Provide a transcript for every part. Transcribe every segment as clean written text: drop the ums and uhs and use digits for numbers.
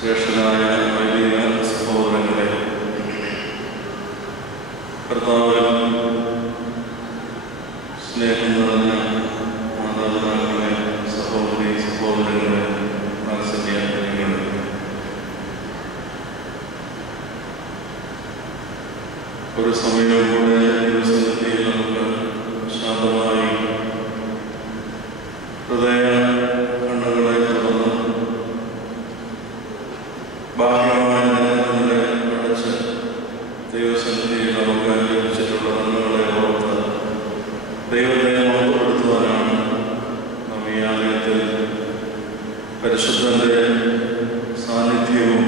ശ്രേഷ്ഠനായ വൈദിക സഹോദരങ്ങളെ, കർത്താവിൽ സ്നേഹം നിറഞ്ഞ മാതാപിതാക്കളെ, സഹോദരി സഹോദരങ്ങളെ, വാത്സല്യങ്ങളെ, ഒരു സമയം കൂടെ ദിവസത്തിൽ നമുക്ക് ശാന്തമായി ഹൃദയ കണ്ണുകളെ തുറന്ന് ബാഹ്യമായ നേരങ്ങളെ അടച്ച് ദൈവസന്നിധിയിൽ നമുക്ക് ലഭിച്ചിട്ടുള്ള നന്മകളെ ഓർത്ത് ദൈവത്തെ ഓർമ്മപ്പെടുത്തുവാനാണ് നാം ഈ ആലയത്തിൽ പരിശുദ്ധന്റെ സാന്നിധ്യവും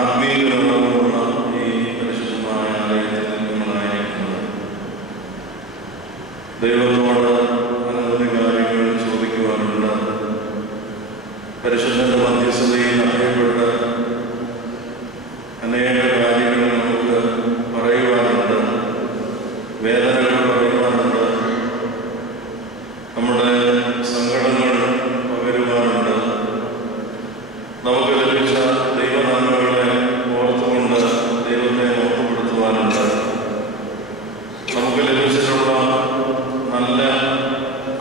ആത്മീയങ്ങളുമുള്ള ഈ പരിശുദ്ധമായ ആലയത്തിൽ നമ്മളായിരിക്കുന്നത്. ദൈവത്തോട് അനവധി കാര്യങ്ങൾ ചോദിക്കുവാനുണ്ട്. പരിശുദ്ധന്റെ മധ്യസ്ഥതയിൽ അറിയപ്പെട്ട അനേക കാര്യങ്ങൾ നമുക്ക് പറയുവാനുണ്ട്, വേദനകൾ പറയുവാനുണ്ട്, നമ്മുടെ സങ്കടങ്ങൾ പകരുവാനുണ്ട്. നമുക്ക് ലഭിച്ച ദൈവനന്മകളെ ഓർത്തുകൊണ്ട് ദൈവത്തെ ഓർമ്മപ്പെടുത്തുവാനുണ്ട്. നമുക്ക് ലഭിച്ചിട്ടുള്ള നല്ല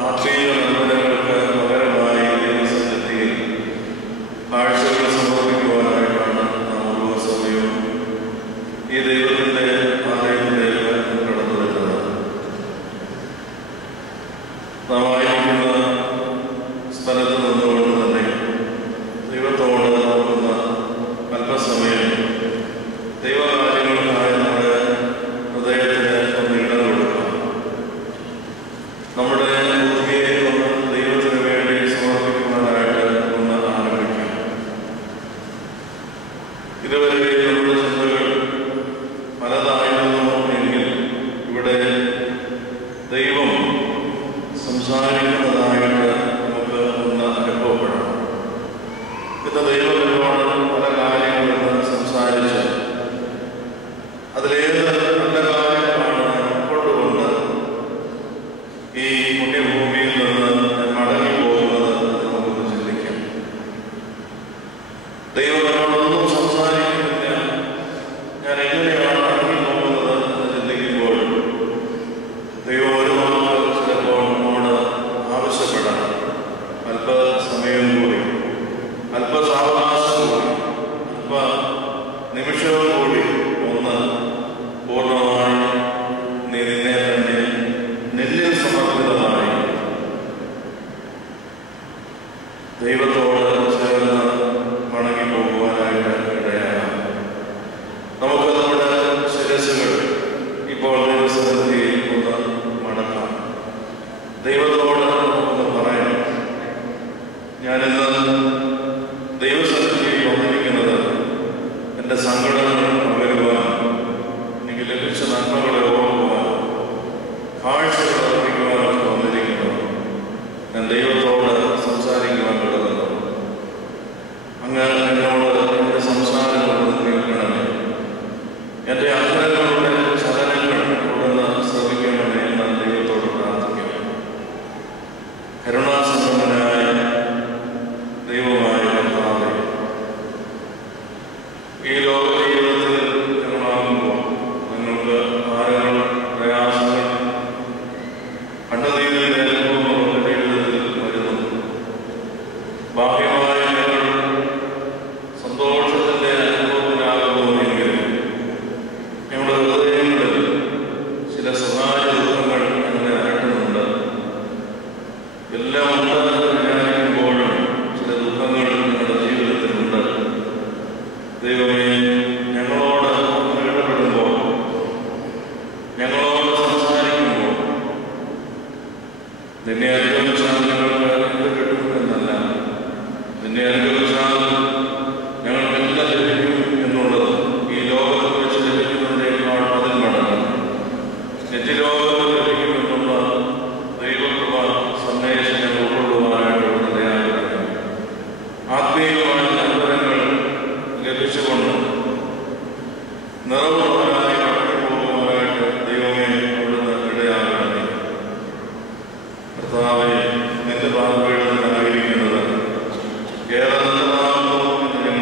ആത്മീയ നന്മകൾക്ക് പകരമായി ദൈവസന്നിധിയിൽ കാഴ്ചകൾ സമർപ്പിക്കുവാനായിട്ടാണ് നാം ഓരോ സമയവും ഈ ദൈവത്തിൻ്റെ ആലയത്തിലേക്ക് കടന്നു വരുന്നത്. നാം ആയിരിക്കുന്ന സ്ഥലത്ത് നിന്നുകൊണ്ട് തന്നെ ദൈവത്തോട് നോക്കുന്ന അല്പസമയം ദൈവകാര്യങ്ങൾക്കായി നമ്മുടെ ഹൃദയത്തിന് ഒന്ന് ഇടം കൊടുക്കാം. നമ്മുടെ ബുദ്ധിയെ ഒന്ന് ദൈവത്തിന് വേണ്ടി സമർപ്പിക്കുവാനായിട്ട് ഒന്ന് ആരംഭിക്കാം. ഇതുവരെ നമ്മുടെ ചിന്തകൾ പലതായിരുന്നു എങ്കിൽ ഇവിടെ ദൈവം സംസാരിക്കുന്നതായിട്ട് നമുക്ക് ഒന്ന് അനുഭവപ്പെടാം. ഇന്ന് ദൈവത്തിനോട് പല കാര്യങ്ങളും സംസാരിച്ച് അതിലേത് നല്ല കാര്യമാണ് ഉൾക്കൊണ്ടുകൊണ്ട് ഈ പുണ്യഭൂമിയിൽ നിന്ന് മടങ്ങി പോകുന്നത് നമുക്കൊന്ന് ചിന്തിക്കാം. ദൈവത്തിനോടൊന്നും സംസാരിക്കുന്നില്ല, ഞാൻ എങ്ങനെയാണ് മടങ്ങി പോകുന്നത് എന്ന് ചിന്തിക്കുമ്പോൾ ദൈവം ഒരു വാക്ക് ചിലപ്പോൾ നമ്മോട് ആവശ്യപ്പെടാം. അല്പസമയം കൂടി, അല്പസാവകാശം കൂടി, അല്പ നിമിഷവും കൂടി ഒന്ന് പൂർണ്ണമായി നീ നിന്നെ തന്നെ നെല്ലിൽ സമർപ്പിതമായി ദൈവത്തോട് ചേർന്ന് മടങ്ങി പോകുവാനായിട്ട് ഇടയാകാം. നമുക്ക് നമ്മുടെ ശിരസ്സുകൾ ഇപ്പോൾ ദൈവസന്നിധിയിൽ ഒന്ന് മടക്കാം. ദൈവത്തോട് ഒന്ന് പറയാം, ഞാനിന്ന് ദൈവസന്നിധിയിൽ വന്നിരിക്കുന്നത് എൻ്റെ സങ്കടങ്ങൾ പകരുവാൻ, എനിക്ക് ലഭിച്ച നന്മകളെ ഓർക്കുവാൻ, കാഴ്ചകൾ അർപ്പിക്കുവാനൊക്കെ വന്നിരിക്കുന്നു. ഞാൻ ദൈവത്തോട് സംസാരിക്കുവാൻ കിടക്കുന്നു. അങ്ങ് എന്നോട് എൻ്റെ സംസാരങ്ങളൊന്നും കേൾക്കണമേ, എൻ്റെ അധരങ്ങളുടെ ചലനങ്ങൾ ഉടനെ ശ്രമിക്കണമേ എന്ന് ദൈവത്തോട് പ്രാർത്ഥിക്കണം. കരുണാസമ്പന്നനായ ദൈവമായ കർത്താവേ, ഈ ലോക ജീവിതത്തിൽ ഞങ്ങളാകുമ്പോൾ നിങ്ങൾക്ക് ഭാരങ്ങൾ, പ്രയാസങ്ങൾ, കണ്ണുനീരിൻ്റെ അനുഭവങ്ങൾ ജീവിതത്തിൽ വരുന്നു. ബാഹ്യമായ ഞങ്ങൾ സന്തോഷത്തിൻ്റെ അനുഭവത്തിനാകുന്നുവെങ്കിൽ ഞങ്ങളുടെ ഹൃദയങ്ങളിൽ ചില സ്വകാര്യ ദുഃഖങ്ങൾ ഞങ്ങളെ അലട്ടുന്നുണ്ട്. എല്ലാം ഉണ്ടെന്ന് വിചാരിക്കുമ്പോഴും ചില ദുഃഖങ്ങൾ ഞങ്ങളുടെ ജീവിതത്തിലുണ്ട്. ദൈവമേ, ഞങ്ങളോട് ഇടപെടുമ്പോൾ, ഞങ്ങളോട് സംസാരിക്കുമ്പോൾ നിന്നെ അനുഗമിച്ചാൽ ഞങ്ങൾക്ക് എന്ത് കിട്ടും എന്നല്ല, നിന്നെ അനുഗമിച്ചാൽ ഞങ്ങൾക്കെല്ലാം ലഭിക്കും എന്നുള്ളത് ഈ ലോകത്തെ വെച്ച് ലഭിക്കുന്നതിനേക്കാൾ 10 മടങ്ങ് നിത്യലോകത്തിൽ ലഭിക്കുമെന്നുള്ള ദൈവകൃപ സന്ദേശം ഞങ്ങൾ ഉൾക്കൊള്ളുവാനായിട്ട് ഇടയാകട്ടെ. ആത്മീയമായ നന്മകൾ ലഭിച്ചുകൊണ്ട് നിറവുള്ളവരായി കടന്നു പോകുവാനായിട്ട് ദൈവമേ അവിടുന്ന് ഇടയാകട്ടെ. കർത്താവേ, നിന്റെ പാദപീഠത്തിലായിരിക്കുന്നത് ഏറെ നല്ലതാകുന്നു എന്ന്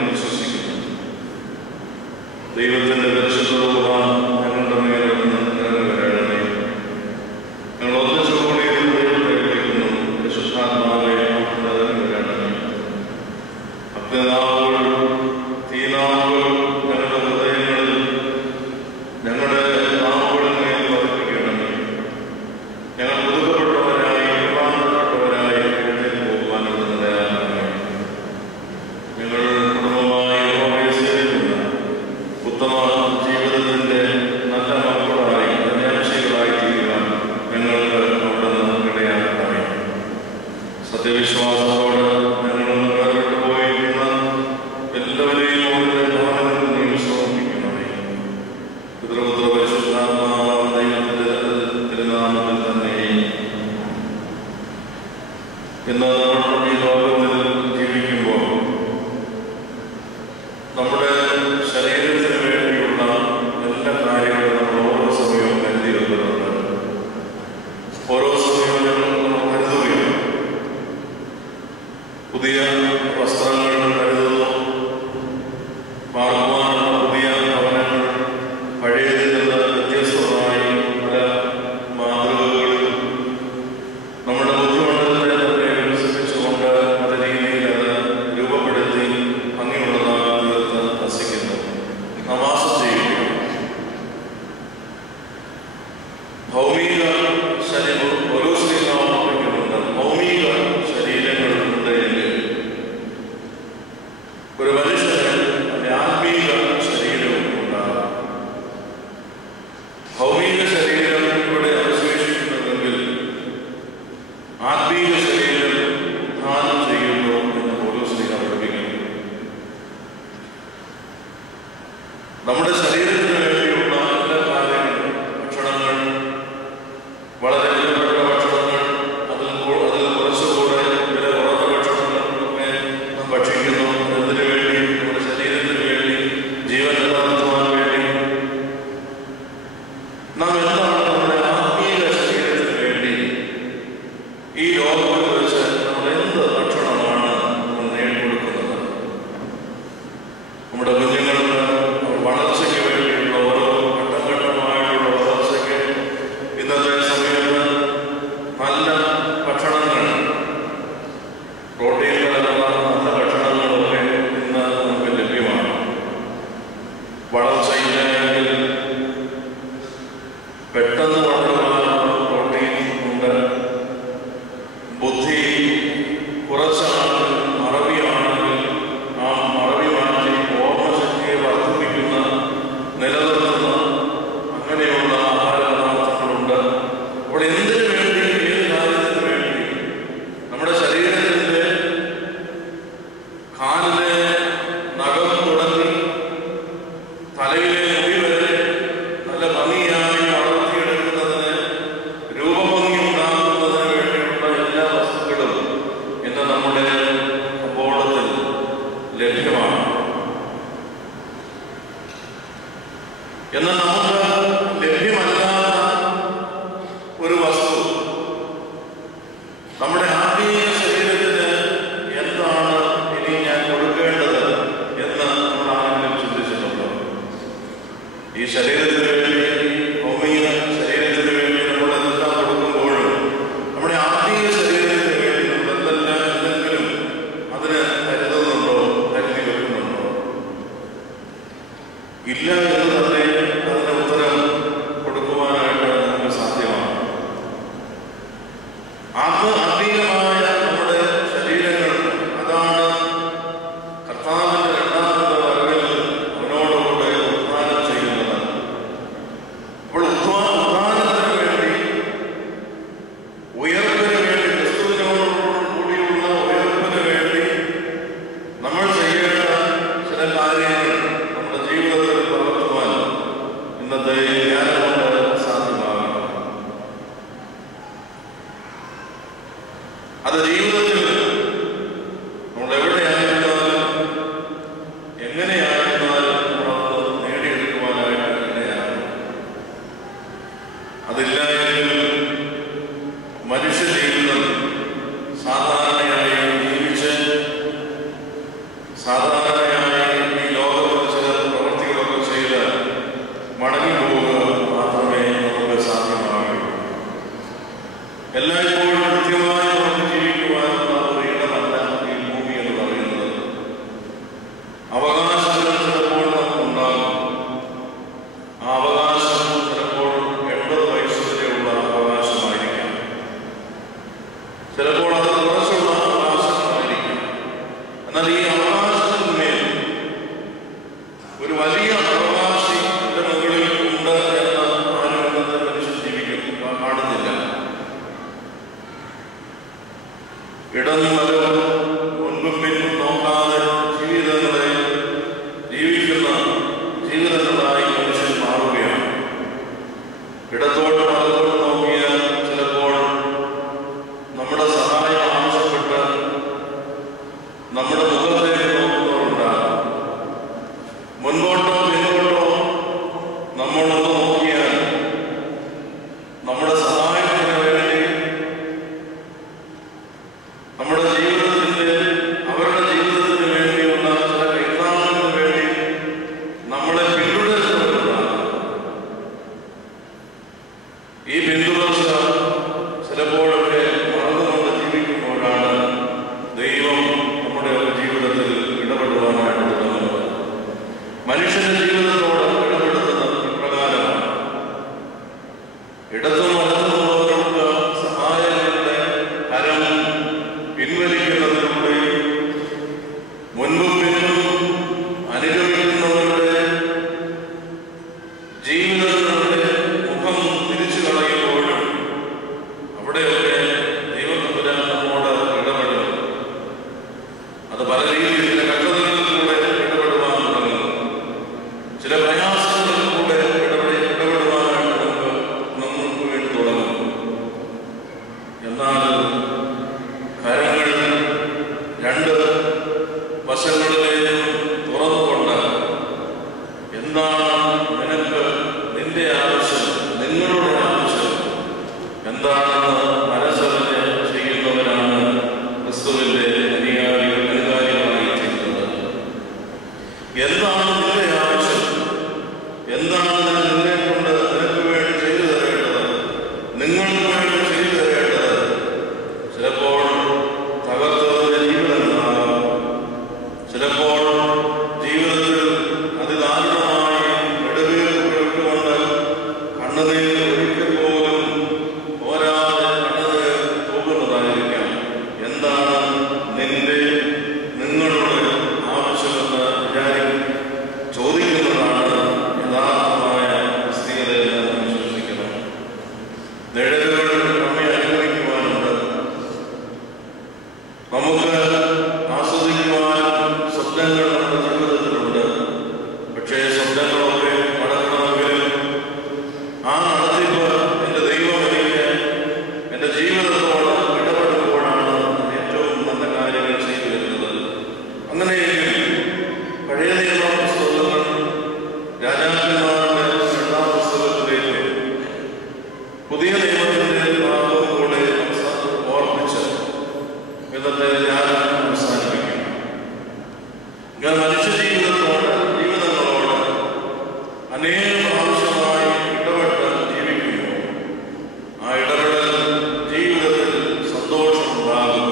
എല്ലായ്പ്പോഴും കൃത്യമായി നമുക്ക് ജീവിക്കുവാനുള്ള ഒരു ഇടമല്ല ഈ ഭൂമി എന്ന് പറയുന്നത്. എന്നാൽ ഈ അവകാശത്തിന്മേൽ ഒരു വലിയ അവകാശി എന്റെ മുകളിൽ ഉണ്ട് എന്ന് ആരും ഇന്നത്തെ മനുഷ്യൻ കാണുന്നില്ല. ഇടന്നും മുൻപും പിന്നും നോക്കാതെ ജീവിക്കുന്ന ജീവിതങ്ങളായി മനുഷ്യൻ മാറുകയാണ്. ഇടത്തോട്ട് വലത്തോട്ട് നോക്കിയാൽ ചിലപ്പോൾ നമ്മുടെ സഹായം ആവശ്യപ്പെട്ട് നമ്മുടെ മുഖത്തേക്ക് നോക്കുന്നവരുണ്ടാകും. മുൻപോട്ടോ പിന്നോട്ടോ നമ്മളൊന്ന് നോക്കിയാൽ നമ്മുടെ സഹായത്തിന് വേണ്ടി നമ്മുടെ അവരുടെ ജീവിതത്തിന് വേണ്ടിയുള്ള ചില കൈത്താങ്ങലിന് വേണ്ടി നമ്മളെ പിന്തുടരുന്നവരുണ്ടാകും. ഈ പിന്തുടർച്ച ചിലപ്പോഴൊക്കെ മറന്നുകൊണ്ട് ജീവിക്കുമ്പോഴാണ് ദൈവം നമ്മുടെ ജീവിതത്തിൽ ഇടപെടുവാനായിട്ട് തുടങ്ങുന്നത്. മനുഷ്യന്റെ ജീവിതത്തോട് ഇടപെടുന്നത് ഇപ്രകാരമാണ്. ഇടത്തും വലത്തുമുള്ളവർക്ക് സഹായങ്ങളുടെ കരം പിൻവലിക്കുന്നതിലൂടെ മുൻപും പിന്നും അനുഗമിക്കുന്നവരുടെ ജീവിതങ്ങളുടെ മുഖം തിരിച്ചു കളയുമ്പോഴും അവിടെയൊക്കെ ദൈവതമ്പുരാൻ നമ്മോട് ഇടപെടും. അത് പല രീതിയിൽ ചില കഷ്ടതകളിലൂടെ ഇടപെടുവാൻ തുടങ്ങും. ചില പ്രയാസങ്ങളിലൂടെ ഇടപെടുവാനായിട്ട് നമുക്ക് വേണ്ടി തുടങ്ങും. എന്നാൽ കരങ്ങൾ രണ്ട് വശങ്ങളിലേക്കും തുറന്നുകൊണ്ട് എന്താണ് നിനക്ക് നിന്റെ ആവശ്യം, നിങ്ങളുടെ ആവശ്യം എന്താണെന്ന് മനസ്സറിഞ്ഞ് ചെയ്യുന്നവരാണ് ക്രിസ്തുവിന്റെ അനുകാരികളായി ചെയ്യുന്നത്. എന്താണ് നിന്റെ ആവശ്യം, എന്താണ് ഞാൻ നിന്നെ കൊണ്ട് നിനക്ക് വേണ്ടി ചെയ്തു തരേണ്ടത്, നിങ്ങൾക്ക് വേണ്ടി ചെയ്തു തരേണ്ടത്? ചിലപ്പോൾ തകർത്തവരുടെ ജീവിതങ്ങളാകാം, ചിലപ്പോൾ ജീവിതത്തിൽ അതിദാരുണമായി നെടുവീർപ്പുകൊണ്ട് കണ്ണുനീർ ഒരിക്കൽ പോലും പോരാതെ കണ്ണുനീർ പോകുന്നതായിരിക്കാം. എന്താണ് നിങ്ങളുടെ ആവശ്യമെന്ന് ചോദിക്കുന്നതാണ് യഥാർത്ഥമായ ക്രിസ്തീയതയെന്ന് നാം വിശ്വസിക്കണം. നിഴലുകൾ നമ്മെ അനുഭവിക്കുവാനുണ്ട്. നമുക്ക് ആസ്വദിക്കുവാനും സ്വപ്നങ്ങൾ നമ്മുടെ ജീവിതത്തിലുണ്ട്. പക്ഷേ സ്വപ്നങ്ങളൊക്കെ നടക്കണമെങ്കിലും ആ നടത്തിപ്പ് എൻ്റെ ദൈവം എനിക്ക് എൻ്റെ ജീവിതത്തോട് ഇടപെടുമ്പോഴാണ് ഏറ്റവും നല്ല കാര്യങ്ങൾ ചെയ്തു വരുന്നത്. അങ്ങനെയെങ്കിൽ പഴയ നിയമ പുസ്തകങ്ങൾ രാജാക്കന്മാരുടെ 2-ാം പുസ്തകത്തിലേക്ക് പുതിയ നിയമത്തിന്റെ ഭാഗം കൂടെ ഓർപ്പിച്ച് ഇന്നത്തെ ഞാൻ അവസാനിപ്പിക്കും. ഞാൻ മനുഷ്യ ജീവിതങ്ങളോട് അനേകം പ്രാവശ്യമായി ഇടപെട്ട് ജീവിക്കുന്നു. ആ ഇടപെടൽ ജീവിതത്തിൽ സന്തോഷമുണ്ടാകും.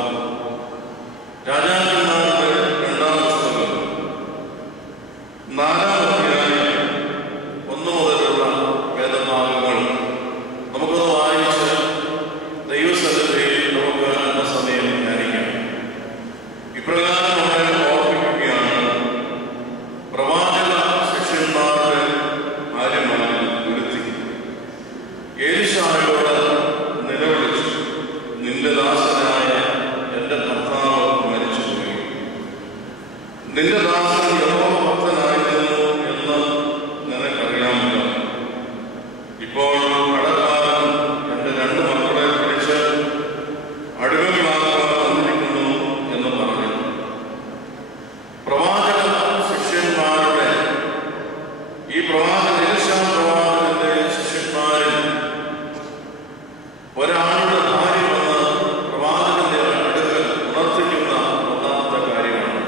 രാജാക്കന്മാരുടെ 2-ാം പുസ്തകം 4-ാം അധ്യായം 1 മുതലുള്ള വേദഭാഗങ്ങൾ നമുക്കൊന്ന് വായിച്ച് ദൈവസന്നിധിയിൽ നമുക്ക് അല്പസമയം ധ്യാനിക്കാം. ഇപ്രകാരം നമ്മളെ ഓർമ്മിപ്പിക്കുകയാണ്. പ്രവാചക ശിഷ്യന്മാരുടെ ഭാര്യമാരിൽ ഒരുത്തി എലീശായോട് നിലവിളിച്ചു, നിന്റെ ദാസനായ എന്റെ ഭർത്താവ് മരിച്ചുപോയി. നിന്റെ ദാസൻ യഹോവഭക്തനായിരുന്നു എന്ന് നിനക്കറിയാമല്ലോ. ഇപ്പോൾ കടക്കാരൻ എന്റെ 2 മക്കളെ പിടിച്ച് അടിമകളാക്കാൻ വന്നിരിക്കുന്നു എന്ന് പറഞ്ഞു. പ്രവാചക ശിഷ്യന്മാരുടെ ഈ എലീശാ പ്രവാചകന്റെ ശിഷ്യന്മാരിൽ ഒരാളുടെ ഭാര്യ വന്ന് പ്രവാചകന്റെ അടുക്കൽ ഉണർത്തിക്കുന്ന ഒന്നാമത്തെ കാര്യമാണ്.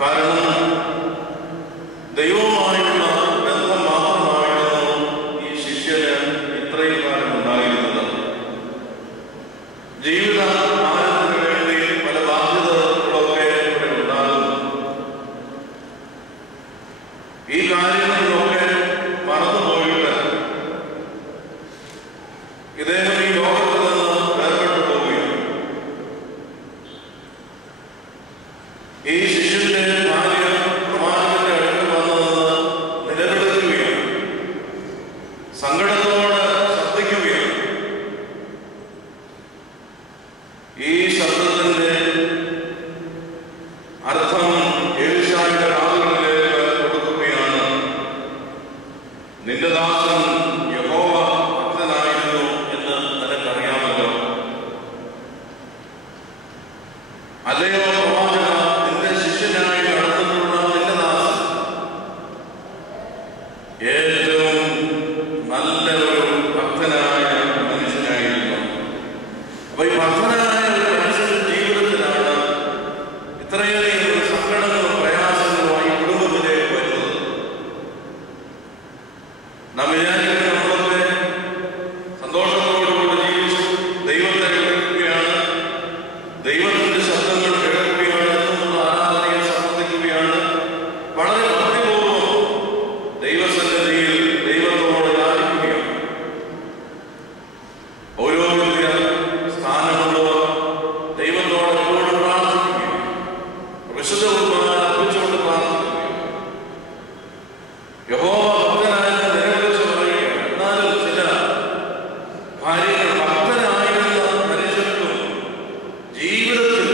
കാരണം ദൈവവുമായുള്ള ബന്ധം മാത്രം ഈ ശിഷ്യന്റെ ഭാര്യ പ്രവാചകന്റെ അടുത്ത് വന്നതെന്ന് നിലവിളിക്കുകയാണ്, സങ്കടത്തോടെ ശബ്ദിക്കുകയാണ്. ഈ ശബ്ദത്തിന്റെ അർത്ഥം എലീശായുടെ കാതുകളിലേക്ക് കൊടുക്കുകയാണ്. നിന്റെ ദാസൻ യഹോവ ഭക്തനായിരുന്നു എന്ന് നിനക്കറിയാമല്ലോ. അല്ലയോ പ്രവാചക, നിന്റെ ശിഷ്യനായി നടന്നിട്ടുള്ള നിന്റെ ദാസൻ ഏറ്റവും നല്ല ഒരു ഭക്തനായ മനുഷ്യനായിരുന്നു. അപ്പൊ ഈ ഭക്തനായ ഒരു മനുഷ്യന്റെ ജീവിതത്തിലാണ് ഇത്രയധികം സങ്കടങ്ങളും പ്രയാസങ്ങളുമായി കുടുംബത്തിലേക്ക് വരുന്നത്. നാം വിചാരിക്കുന്ന നമ്മളൊക്കെ സന്തോഷത്തോടുകൂടി ജീവിച്ചു ദൈവത്തെ കേൾക്കുകയാണ്, ദൈവത്തിന്റെ ശബ്ദങ്ങൾ കേൾക്കുകയാണ്, എന്നുള്ള ആരാധനയിൽ സംബന്ധിക്കുകയാണ്, വളരെ ഭക്തിപൂർവ്വം ദൈവസന്നിധിയിൽ ദൈവത്തോട് യാചിക്കുകയാണ്. പൗരോഹിത്യ സ്ഥാനമുള്ളവർ ദൈവത്തോട് എപ്പോഴും പ്രാർത്ഥിക്കുകയാണ്, വിശുദ്ധ കുർബാന അർപ്പിച്ചുകൊണ്ട് പ്രാർത്ഥിക്കുകയാണ്, യഹോവ ഭക്തനായെന്ന് നിലവിളിച്ച് പറയുകയാണ്. എന്നാലും ചില ഭാര്യകൾ ഭക്തനായിരുന്ന മനുഷ്യർക്കും ജീവിതത്തിൽ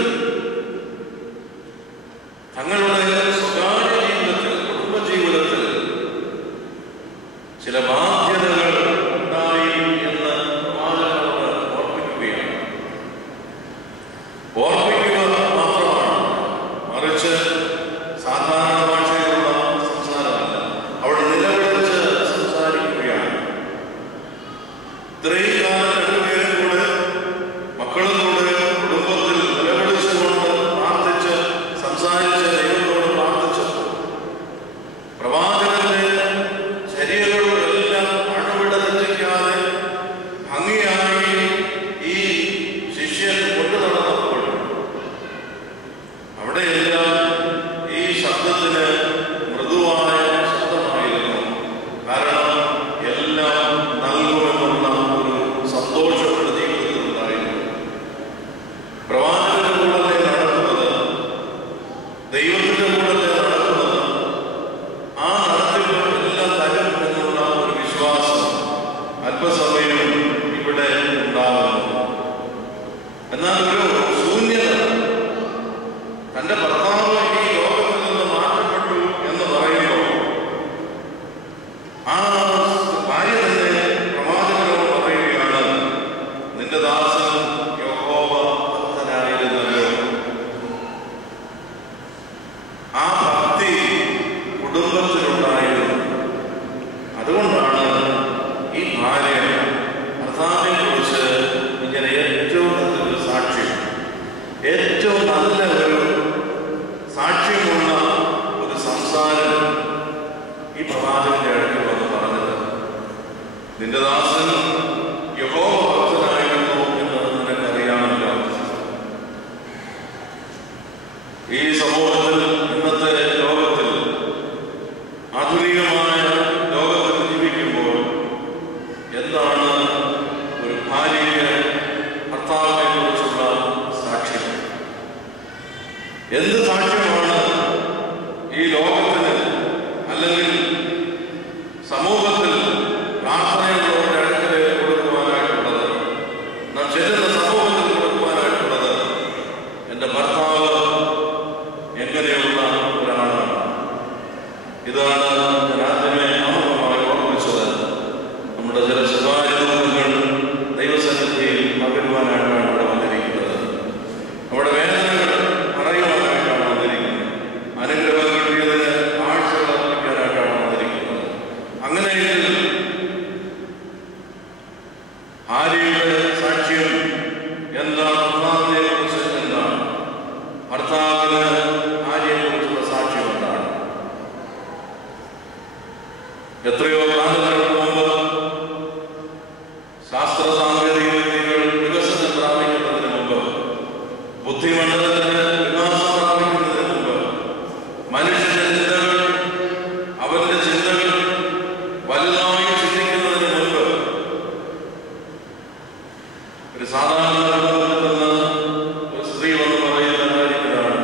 തങ്ങളുടെ സ്വകാര്യ ജീവിതത്തിൽ, കുടുംബജീവിതത്തിൽ ചില ബാധ്യതകൾ ഉണ്ടായി എന്ന് പ്രവാചകനോട് ഓർപ്പിക്കുകയാണ്. ഓർപ്പിക്കുക മാത്രമാണ്, മറിച്ച് സാധാരണ ഭാഷയിലുള്ള സംസാരമല്ല, അവിടെ നിലവിളിച്ച് സംസാരിക്കുകയാണ്. ഇത്രയും കാലം രണ്ടുപേരും കൂടെ, മക്കളും കൂടെ കുടുംബത്തിൽ നിലവിളിച്ചുകൊണ്ട് പ്രാർത്ഥിച്ച് സംസാരിച്ച് ദൈവത്തോട് പ്രാർത്ഥിച്ചപ്പോൾ പ്രവാചകന്റെ ചര്യകളെല്ലാം അണുവിട തെറ്റിക്കാതെ ഭംഗിയായി ഈ ശിഷ്യൻ കൊണ്ടു നടന്നപ്പോൾ അവിടെയെല്ലാം ഈ ശബ്ദത്തിന് മൃദുവായ ശബ്ദമായിരുന്നു. കാരണം എല്ലാം നൽകുമെന്നുള്ള ഒരു സന്തോഷം ജീവിതത്തിലുണ്ടായിരുന്നു. പ്രവാചകന്റെ കൂടെ നടക്കുന്നത്, ദൈവത്തിന്റെ കൂടെ നടക്കുന്നത്, ആ നടത്തിപ്പ് എല്ലാം തരും എന്നുള്ള ഒരു വിശ്വാസം അല്പസമയം ഇവിടെ ഉണ്ടാകുന്നു. എന്നാൽ ഒരു ശൂന്യത, തന്റെ ഭർത്താവ് ഈ ലോകത്തിൽ നിന്ന് മാറ്റപ്പെട്ടു എന്ന് പറയുമ്പോൾ ആ ഭാര്യ തന്നെ പ്രവാചകനോട് പറയുകയാണ്, നിന്റെ ദാസൻ യഹോവ ഭക്തനായിരുന്നല്ലോ. ആ ഭക്തി കുടുംബത്തിലുണ്ടായിരുന്നു. അതുകൊണ്ടാണ് ഈ ഭാര്യ ഭർത്താവിനെ കുറിച്ച് ഇങ്ങനെ ഏറ്റവും നല്ലൊരു സാക്ഷ്യം, ഏറ്റവും നല്ല ഒരു സാക്ഷ്യമുള്ള ഒരു സംസാരം ഈ പ്രവാചകന്റെ അടുക്കൽ വന്ന് പറഞ്ഞത്. നിന്റെ ദാസൻ യഹോവ ഭക്തനായിരുന്നു എന്ന് നിനക്കറിയാമല്ലോ. ഈ സമൂഹത്തിൽ, ഇന്നത്തെ ലോകത്തിൽ, ആധുനികമായ ലോകത്തിൽ ജീവിക്കുമ്പോൾ എന്താണ് ഒരു ഭാര്യയ്ക്ക് ഭർത്താവിനെ കുറിച്ചുള്ള സാക്ഷ്യം? എന്ത് സാക്ഷ്യമാണ് ഈ ലോകത്തിന് അല്ലെങ്കിൽ സമൂഹത്തിൽ പ്രാർത്ഥനയോടെ അടുക്കൽ കൊടുക്കുവാനായിട്ടുള്ളത്, നാം ചെല്ലുന്ന സമൂഹത്തിൽ കൊടുക്കുവാനായിട്ടുള്ളത്? എൻ്റെ ഭർത്താവ് എങ്ങനെയുള്ള ഒരാളാണ്? ഇതാണ് ഞാൻ ആദ്യമേ ആമുഖമായി ഓർമ്മിച്ചത്. നമ്മുടെ ചില സ്വകാര്യ ദുഃഖങ്ങൾ ദൈവസന്നിധിയിൽ പകരുവാനായിട്ടാണ് ഇവിടെ വന്നിരിക്കുന്നത്. നമ്മുടെ വേദനകൾ പറയുവാനായിട്ടാണ് വന്നിരിക്കുന്നത്. അനുഗ്രഹം കിട്ടിയതിന് ആഴ്ചകൾ അർപ്പിക്കാനായിട്ടാണ് വന്നിരിക്കുന്നത്. അങ്ങനെയെങ്കിൽ ഭാര്യയുടെ സാക്ഷ്യം എന്താണ്? ഭർത്താവിനെ കുറിച്ച് എന്താണ്? ഭർത്താവിന് ഭാര്യയെ കുറിച്ചുള്ള സാക്ഷ്യം എന്താണ്? എത്രയോ കാലങ്ങൾക്ക് മുമ്പ് ശാസ്ത്ര സാങ്കേതിക വിദ്യകൾ വികസനം പ്രാപിക്കുന്നതിന് മുമ്പ്, ബുദ്ധിമണ്ഡലത്തിന് വികാസം പ്രാപിക്കുന്നതിന് മുമ്പ്, മനുഷ്യന്റെ ചിന്തകൾ, അവന്റെ ചിന്തകൾ വലുതായി ചിന്തിക്കുന്നതിന് മുമ്പ്, ഒരു സാധാരണ കുടുംബത്തിൽ നിന്ന് ഒരു സ്ത്രീ വന്ന് പറയുന്ന കാര്യത്തിലാണ്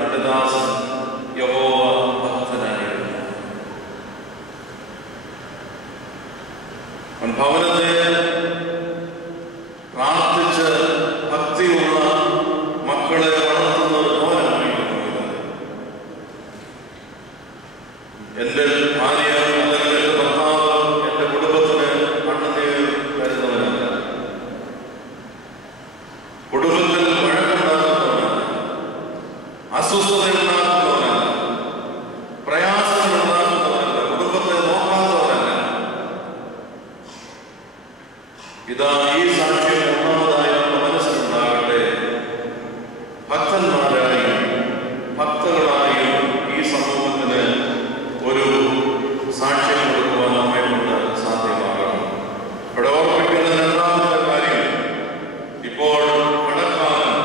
അസ്വസ്ഥത ഉണ്ടാക്കുന്നവരല്ല, പ്രയാസങ്ങൾ ഉണ്ടാക്കുന്നവരല്ല, കുടുംബത്തെ നോക്കാത്തവരല്ല. ഇതാ ഈ സാക്ഷ്യം ഒന്നാമതായി നമ്മുടെ മനസ്സിലുണ്ടാകട്ടെ. ഭക്തന്മാരായും ഭക്തകളായും ഈ സമൂഹത്തിന് ഒരു സാക്ഷ്യം കൊടുക്കുവാൻ നമ്മെ കൊണ്ട് സാധ്യമാകണം. ഇവിടെ ഓർമ്മിക്കുന്ന രണ്ടാമത്തെ കാര്യം, ഇപ്പോൾ കടക്കാരൻ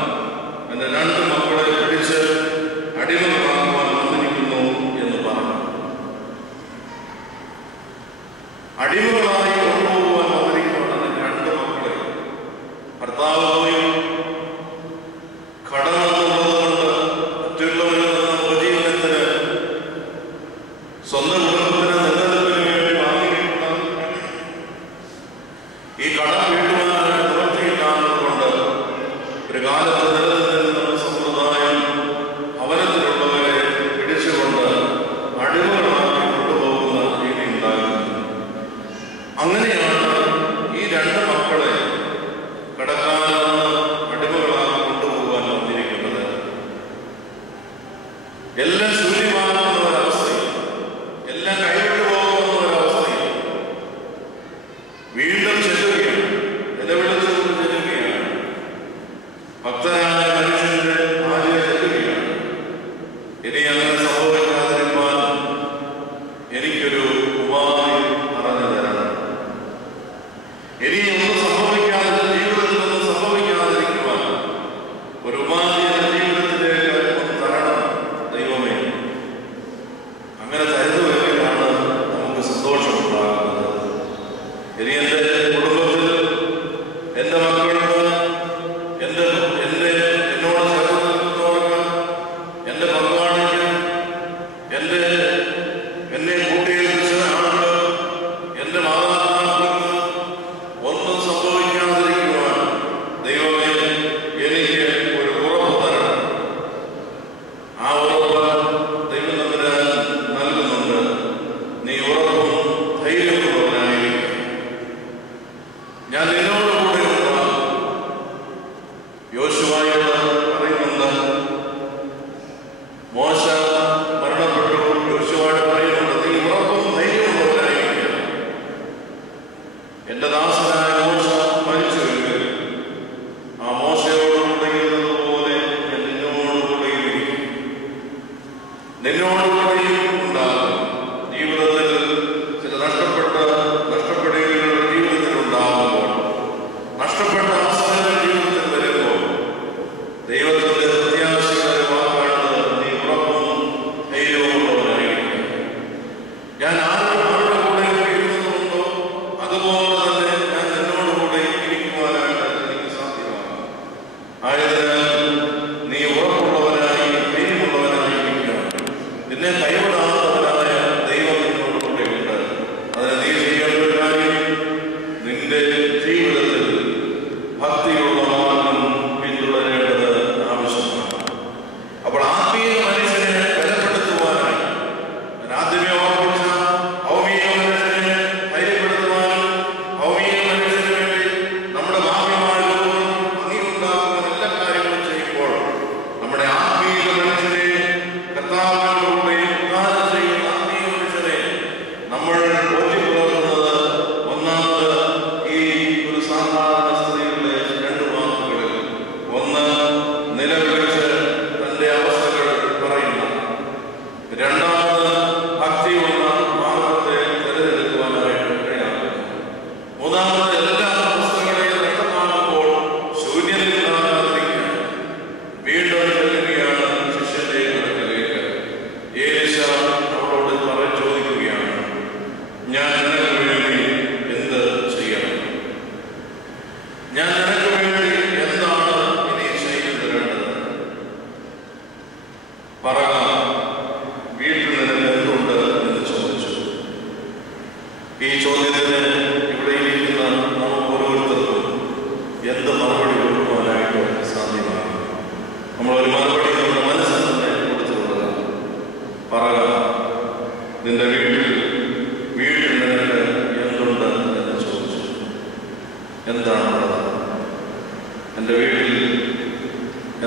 എന്റെ 2 മക്കളെ പിടിച്ച് അടിമകളാക്കുവാൻ വന്നിരിക്കുന്നു എന്ന് പറഞ്ഞു. അടിമകളായി കൊണ്ടുപോകുവാൻ വന്നിരിക്കുന്ന 2 മക്കളെ ഭർത്താവ് പോയി കടമെന്നുള്ളതുകൊണ്ട് മറ്റുള്ളവരിൽ നിന്ന് ഉപജീവനത്തിന് സ്വന്തം കുടുംബത്തിന് നിലനിൽപ്പിന് വേണ്ടി വാങ്ങിയിട്ടുള്ള ഈ കടം വീട്ടുവാൻ നിവൃത്തിയില്ലാത്തതുകൊണ്ട് ഒരു കാലത്ത് നിലനിന്നിരുന്ന സമ്പ്രദായം ഭവനത്തിലുള്ളവരെ പിടിച്ചുകൊണ്ട് അടിമകളാക്കി കൊണ്ടുപോകുന്ന രീതി ഉണ്ടാകുന്നു. അങ്ങനെയാണ് ഈ 2 മക്കളെ കടക്കാരെന്ന് അടിമകളാക്കി കൊണ്ടുപോകാൻ വന്നിരിക്കുന്നത്. എല്ലാം ശൂന്യമാകുന്ന ഒരവസ്ഥയിൽ, എല്ലാം കൈവിട്ടു പോകുന്ന ഒരവസ്ഥയിൽ വീണ്ടും ചെല്ലുകയാണ്, നിലവിളിച്ചുകൊണ്ട് ചെല്ലുകയാണ്. ഭക്തനായ മനുഷ്യന്റെ ഭാര്യ ചെല്ലുകയാണ്. ഇനി അങ്ങനെ സംഭവിക്കാതിരിക്കാൻ എനിക്കൊരു ഉപായം പറഞ്ഞു തരണം. ഇനി ഒന്നും സംഭവിക്കാതെ, ജീവിതത്തിൽ ഒന്നും സംഭവിക്കാതിരിക്കുവാൻ ഒരു ഉപാധി ജീവിതത്തിലേക്ക് ഒന്ന് തരണം ദൈവമേ. അങ്ങനെ തരുന്നുവെങ്കിലാണ് നമുക്ക് സന്തോഷമുണ്ടാകുന്നത്. ഇനി എൻ്റെ കുടുംബത്തിൽ, എൻ്റെ മക്കൾക്ക്, എന്നോട് ചേർന്ന് നിൽക്കുന്നവർക്ക്, എൻ്റെ പങ്കാളിക്ക്, എന്നെ കൂട്ടിയേൽപ്പിച്ച ആളുകൾ, എൻ്റെ മാതാപിതാക്കൾക്ക് ഒന്നും സംഭവിക്കാതിരിക്കുവാൻ ദൈവമേ എനിക്ക് ഒരു ഉറപ്പ് തരണം. ആ ഉറപ്പ് ദൈവം നമുക്ക് നൽകുന്നുണ്ട്. നീ ഉറപ്പും ധൈര്യമുള്ളവനായിരിക്കും. ഞാൻ നിന്നോട് കൂടെ ഉണ്ടാകും. യോശുവയോട് പറയുന്നുണ്ട്. മോശ മരണപ്പെട്ടു. യോശുവയോട് പറയുന്നുണ്ട്, നീ ഉറപ്പും ധൈര്യമുള്ളവനായിരിക്കും. എന്റെ ദാസനായ മോശ മരിച്ചുവെങ്കിൽ ആ മോശയോടുകൂടെ ഇരുന്നതുപോലെ ഞാൻ നിന്നോടുകൂടെയും ഇരിക്കും. നിന്നോടുകൂടെയും ഉണ്ടാകും. ജീവിതത്തിൽ ചില നഷ്ടപ്പെടലുകൾ ജീവിതത്തിൽ ഉണ്ടാകുമ്പോൾ, നഷ്ടപ്പെട്ട അവസരങ്ങൾ ജീവിതത്തിൽ വരുമ്പോൾ ദൈവത്തിന്റെ പ്രത്യാശയുടെ വാക്കാണ്, നീ ഉറപ്പും ധൈര്യമുള്ളവനായിരിക്കും. ഞാൻ ആരുടെ കൂടെ ഇരുന്നതുകൊണ്ടോ അതുപോലെ തന്നെ ഞാൻ നിന്നോടുകൂടെ ഇരിക്കുവാനായിട്ട് എനിക്ക് സാധ്യമാകും. ആയതിനാൽ നീ ഉറപ്പുള്ളവനായി ധൈര്യമുള്ളവനായിരിക്കുക. നിന്നെ കൈവിടാത്തവനായ ദൈവം നിന്നോടുകൂടെയുണ്ട്. അതിന് നീ ചെയ്യേണ്ട ഒരു കാര്യം, നിന്റെ ജീവിതത്തിൽ ഭക്തിയുള്ള മാർഗം പിന്തുടരേണ്ടത് ആവശ്യമാണ്. അപ്പോൾ ആത്മീയ മനുഷ്യനെ ബലപ്പെടുത്തുവാനായി ഞാൻ ആദ്യമേ ഓർമ്മിച്ച ഭൗമിക മനുഷ്യനെ ധൈര്യപ്പെടുത്തുവാനും ഭൗമിക മനുഷ്യന് വേണ്ടി നമ്മുടെ ഭാഗ്യമായ ഭംഗിയുണ്ടാക്കുന്ന എല്ലാ കാര്യങ്ങളും ചെയ്യുമ്പോൾ നമ്മുടെ ആത്മീയ മനുഷ്യനെ കർത്താവിനോടുകൂടെയും ഉദ്ധാരണം ചെയ്യുന്ന ആത്മീയ മനുഷ്യനെ നമ്മൾ ബോധ്യപ്പെടുത്തുന്നത് ഒന്നാമത് ഈ ഒരു സാധാരണ സ്ത്രീയുടെ 2 വാക്കുകളിൽ. ഒന്ന്, നിലവിളിച്ച് തന്റെ അവസ്ഥകൾ പറയുന്ന. രണ്ടാമത്, ഭക്തിയുള്ള മാർഗത്തെ തിരഞ്ഞെടുക്കുവാനായിട്ട് ഇടയാകുന്നു. മൂന്നാമത്, എല്ലാ അവസ്ഥകളെയും നഷ്ടമാകുമ്പോൾ ശൂന്യതയിലാകാതിരിക്കാൻ വീണ്ടും ചെല്ലുകയാണ് ശിഷ്യന്റെ അടുക്കലേക്ക്. യേശു അവളോട് ചോദിക്കുകയാണ്, ഞാൻ നിനക്ക് വേണ്ടി എന്ത് ചെയ്യണം? ഞാൻ നിനക്ക് വേണ്ടി എന്താണ് ഇനി ചെയ്തു തരേണ്ടത്? പറക, വീട്ടിൽ നിനക്ക് എന്തുണ്ട് എന്ന് ചോദിച്ചു. ഈ ചോദ്യത്തിന് ഇവിടെ ഇരിക്കുന്ന നമുക്ക് ഓരോരുത്തർക്കും എന്ത് മറുപടി കൊടുക്കുവാനായിട്ട് സാധ്യമാണ്? നമ്മളൊരു മറുപടി നമ്മുടെ മനസ്സിൽ തന്നെ കൊടുത്തു കൊടുക്കുക. പറക, നിന്റെ വീട്ടിൽ നിനക്ക് എന്തുണ്ട് എന്ന് ചോദിച്ചു. എന്താണുള്ളത്? എൻ്റെ വീട്ടിൽ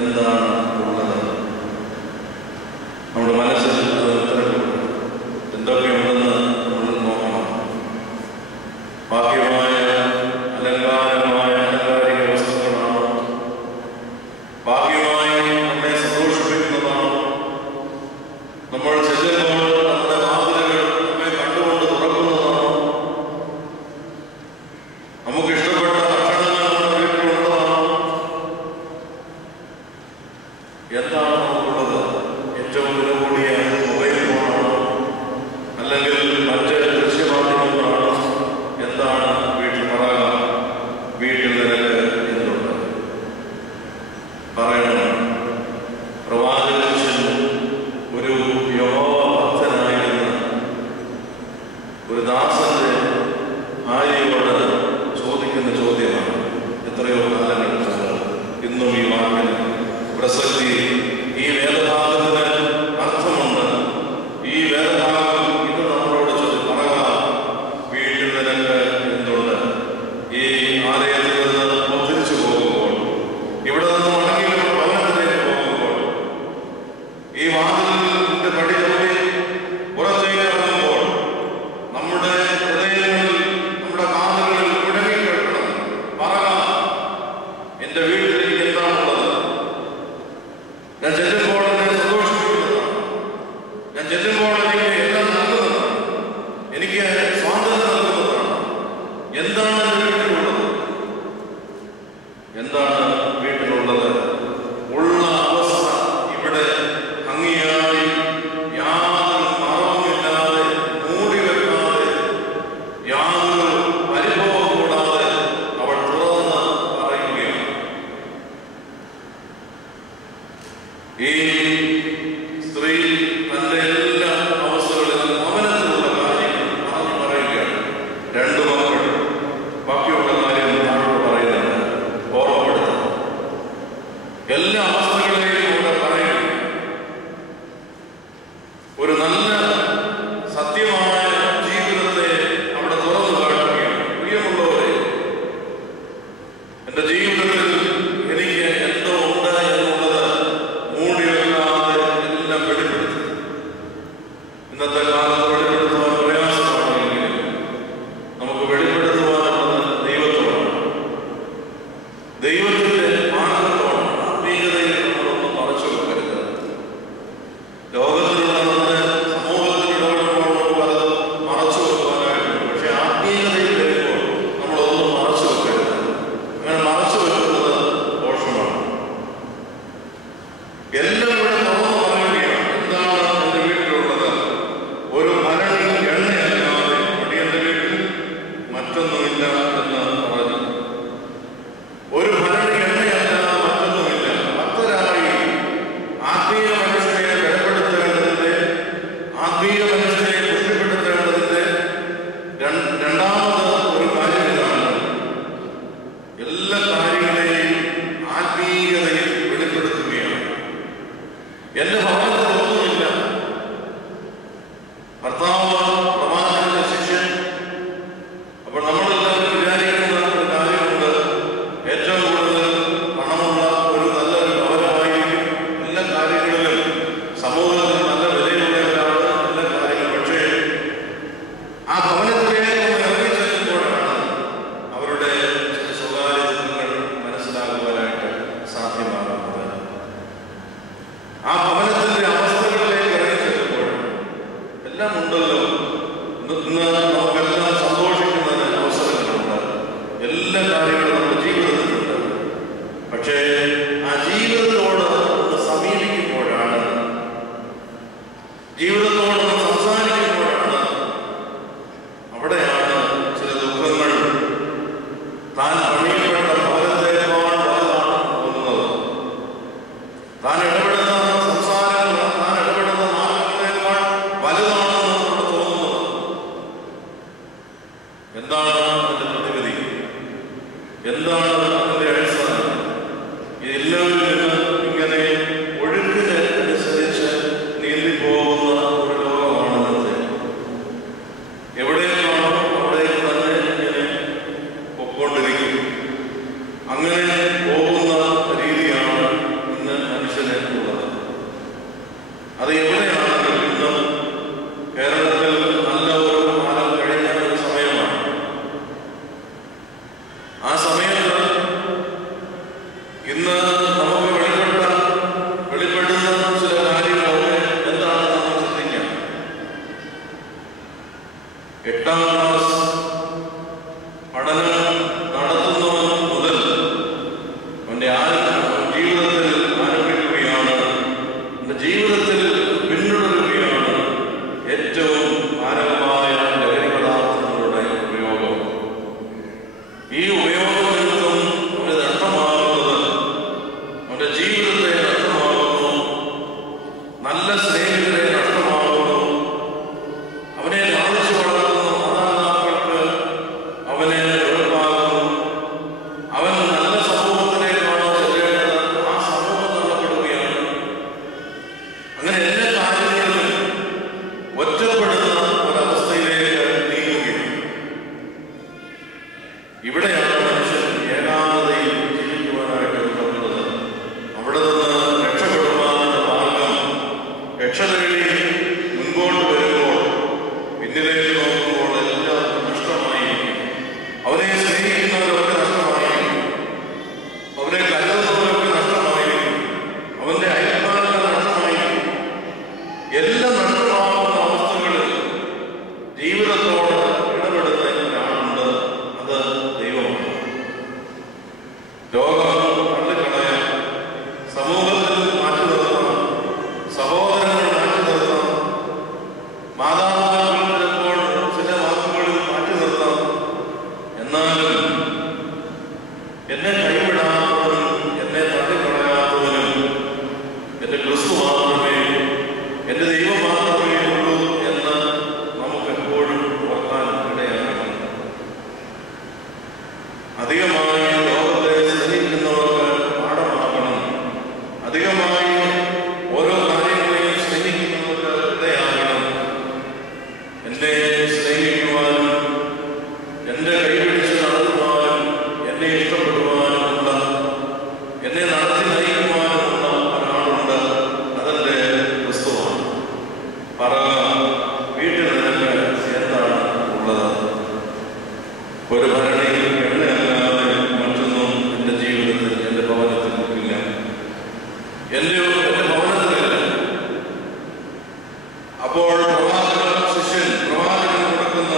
എന്താണ് ഉള്ളത്? ഈ വാതിലിന്റെ പടി തള്ളി പുറത്തേക്ക് ഇറങ്ങുമ്പോൾ നമ്മുടെ ഹൃദയങ്ങളിൽ, നമ്മുടെ കാതുകളിൽ മുഴങ്ങിക്കേൾക്കണം, പറയാം, എന്റെ വീട്ടിലേക്ക് എന്താണുള്ളത്. ഞാൻ ചെല്ലുമ്പോൾ എന്നെ സന്തോഷിപ്പിക്കുന്നതാണ്, ഞാൻ ചെല്ലുമ്പോൾ എനിക്ക് എല്ലാം നൽകുന്നതാണ്, എനിക്ക് സ്വാതന്ത്ര്യം നൽകുന്നതാണ്. എന്താണ് വീട്ടിലുള്ളത്? എന്താണ് വീട്ടിലുള്ളത്? ഉള്ള അവസ്ഥ ഇവിടെ ഭംഗിയായി യാതൊരു മറവുമില്ലാതെ, മൂടി വെക്കാതെ, യാതൊരു പരിഭവം കൂടാതെ അവൾ തുറന്ന് പറയുകയാണ്. ഈ സ്ത്രീ തന്റെ എല്ലാ അവസ്ഥകളിലും ഭവനത്തിലുള്ള കാര്യങ്ങൾ പറഞ്ഞു പറയുകയാണ്. 2 മക്കൾ, ബാക്കിയുള്ള കാര്യം താഴോട്ട് പറയുന്നത് ഓർമ്മപ്പെടുത്തുന്നു. എല്ലാ അവസ്ഥകളെയും അവിടെ പറയുക. ഒരു നല്ല സത്യമായ ജീവിതത്തെ അവിടെ തുറന്നു കാട്ടുകയാണ്. പ്രിയമുള്ളവരെ, എന്റെ ജീവിതത്തിൽ എനിക്ക് എന്തോ ഉണ്ട് എന്നുള്ളത് മൂടി വെക്കാതെ എല്ലാം വെളിപ്പെടുത്തി. ഇന്നത്തെ കാലത്ത് വെളിപ്പെടുത്തുവാൻ പ്രയാസമാണെങ്കിൽ നമുക്ക് വെളിപ്പെടുത്തുവാനുള്ളത് ദൈവത്തോടാണ്, ദൈവത്തിന്റെ മാർഗത്തോടാണ്. ആത്മീയതയിൽ നമ്മളൊന്നും മറച്ചു വെക്കരുത്. ലോകത്തിലുള്ള നമ്മുടെ സമൂഹത്തിൽ ഇടപെടുമ്പോൾ നമുക്ക് അത് മറച്ചു വെക്കുവാനായിട്ടുണ്ട്. പക്ഷെ ആത്മീയതയിൽ വരുമ്പോൾ നമ്മളൊന്നും മറച്ചു വെക്കരുത്. അങ്ങനെ മറച്ചു വെക്കുന്നത് ദോഷമാണ്. എല്ലാം ഇവിടെ തുറന്നു പറയുകയാണ്. എന്താണ് എന്റെ വീട്ടിലുള്ളത്? ഒരു ഭരണി എണ്ണയല്ലാതെ അടിയന്റെ വീട്ടിൽ മറ്റൊന്നുമില്ല എന്ന് പറഞ്ഞു. ഒരു ഭരണി എണ്ണയല്ലാതെ മറ്റൊന്നുമില്ല. ഭക്തരായി ആത്മീയ മനുഷ്യനെ ബലപ്പെടുത്തേണ്ടതിന്റെ, ആത്മീയ മനുഷ്യനെ പുഷ്ടിപ്പെടുത്തേണ്ടതിന്റെ രണ്ടാമത് ഒരു കാര്യം ഇതാണ്. എല്ലാ കാര്യങ്ങളെയും ആത്മീയതയിൽ വെളിപ്പെടുത്തുകയാണ്. എന്റെ ഭവനത്തിൽ ഒന്നുമില്ല. ഭർത്താവ് പ്രവാചകന്റെ ശിഷ്യൻ. അപ്പോൾ നമ്മളെല്ലാവരും വിചാരിക്കുന്ന ഒരു കാര്യമുണ്ട്, ഏറ്റവും കൂടുതൽ പണമുള്ള ഒരു നല്ലൊരു ഭവനമായിരിക്കും, എല്ലാ കാര്യങ്ങളിലും സമൂഹത്തിൽ നല്ല വിലയുള്ളവരാണ് എല്ലാ കാര്യങ്ങളും. പക്ഷേ ആ ഭവനത്തിലേക്ക് ഒന്ന് ഇറങ്ങി ചെല്ലുമ്പോഴാണ് അവരുടെ ചില സ്വകാര്യ ദുഃഖങ്ങൾ മനസ്സിലാക്കുവാനായിട്ട് സാധ്യമാകുന്നത്. ആ ഭവനത്തിന്റെ അവസ്ഥകളിലേക്ക് ഇറങ്ങി ചെല്ലുമ്പോൾ എല്ലാം ഉണ്ടല്ലോ. ഇന്ന് നമുക്കെല്ലാം സന്തോഷിക്കുന്നതിന് അവസരങ്ങളുണ്ട്, എല്ലാ കാര്യങ്ങളും നമ്മുടെ ജീവിതത്തിലുണ്ട്. പക്ഷേ ആ ജീവിതത്തോട് ഒന്ന് സമീപിക്കുമ്പോഴാണ്, ജീവിതത്തോടൊന്ന് സംസാരിക്കുമ്പോഴാണ്, അവിടെയാണ് ചില ദുഃഖങ്ങൾ താൻ പണിയപ്പെട്ട ഭവനത്തേക്കാൾ വലുതാണെന്ന് തോന്നുന്നത്. താൻ ഇടപെടുന്ന സംസാരങ്ങൾ, താൻ ഇടപെടുന്ന മാർഗങ്ങളേക്കാൾ വലുതാണെന്ന് നമുക്ക് തോന്നുന്നത്. എന്താണ് അതിന്റെ പ്രതിവിധി? എന്താണ് അതിന്റെ അടിസ്ഥാനം? എല്ലാവരിൽ നിന്ന് ഇങ്ങനെ ഒഴുക്കിന് അനുസരിച്ച് നീന്തിപ്പോകുന്ന ഒരു ലോകമാണ് ഇന്നത്തെ. എവിടേക്കാണോ അവിടേക്ക് തന്നെ ഇങ്ങനെ പൊക്കോണ്ടിരിക്കും. അങ്ങനെ പോകുന്ന രീതിയാണ് ഇന്ന് മനുഷ്യന് ഉള്ളത്. അത് എവിടെയാണെങ്കിലും ഇന്ന് കേരളത്തിൽ നല്ല ഒരു കാലം കഴിഞ്ഞ ഒരു സമയമാണ്. ആ സമയത്ത് ഇന്ന് നമുക്ക് വെളിപ്പെടുന്ന ചില കാര്യങ്ങളൊക്കെ എന്താണെന്ന് നമ്മൾ ചിന്തിക്കാം. 8ാം ക്ലാസ് പഠനം നടത്തുന്നവൻ മുതൽ അവന്റെ ജീവിതത്തിൽ ആരംഭിക്കുകയാണ്, അവന്റെ ജീവിതത്തിൽ പിന്തുടരുകയാണ് ഏറ്റവും മാരകമായ ലഹരി പദാർത്ഥങ്ങളുടെ ഉപയോഗം. ഈ ഉപയോഗം നിമിത്തം അവന് നഷ്ടമാകുന്നത്, അവന്റെ ജീവിതത്തെ നഷ്ടമാകുന്നു, നല്ല സ്നേഹിതരെ നഷ്ടമാകുന്നു, അവനെ ലാളിച്ചു വളർത്തുന്ന മാതാപിതാക്കൾക്ക് അവനെ വെറുപ്പാകുന്നു, അവൻ നല്ല സമൂഹത്തിലേക്കാണ് ചെല്ലേണ്ടത്, ആ സമൂഹം തള്ളപ്പെടുകയാണ്. അങ്ങനെ എല്ലാ കാര്യങ്ങളിലും ഒറ്റപ്പെടുന്ന ഒരവസ്ഥയിലേക്ക് നീങ്ങുകയാണ്. ഇവിടെയാണ് മനുഷ്യൻ ഏകാന്തതയിൽ ജീവിക്കുവാനായിട്ട് തുടങ്ങുന്നത്. അവിടെ നിന്ന് രക്ഷപ്പെടുവാനുള്ള മാർഗം എൻ്റെ ദൈവം മാത്രമേ ഉള്ളൂ എന്ന് നമുക്ക് എപ്പോഴും ഓർക്കാൻ ഇടയാകണം. അധികമായി ലോകത്തെ സ്നേഹിക്കുന്നവർക്ക് പാഠമാക്കണം. അധികമായി ഓരോ കാര്യങ്ങളെയും സ്നേഹിക്കുന്നവർക്ക് ഇടയാകണം. എന്നെ സ്നേഹിക്കുവാനും എന്റെ കൈപിടിച്ച് നടത്തുവാനും എന്നെ ഇഷ്ടപ്പെടുവാനുമുള്ള, എന്നെ നടത്തി നയിക്കുവാനുമുള്ള ഒരാളുണ്ട്. അതെന്റെ ക്രിസ്തുവാണ്. പറയാം, വീട്ടിൽ നിനക്ക് എന്താണ് ഉള്ളത്? ഒരു ഭരണിയിൽ എണ്ണയല്ലാതെ മറ്റൊന്നും എൻ്റെ ജീവിതത്തിൽ, എൻ്റെ ഭവനത്തിൽ ഇല്ല. എൻ്റെ ഭവനത്തിലില്ല. അപ്പോൾ പ്രവാചകൻ കൊടുക്കുന്ന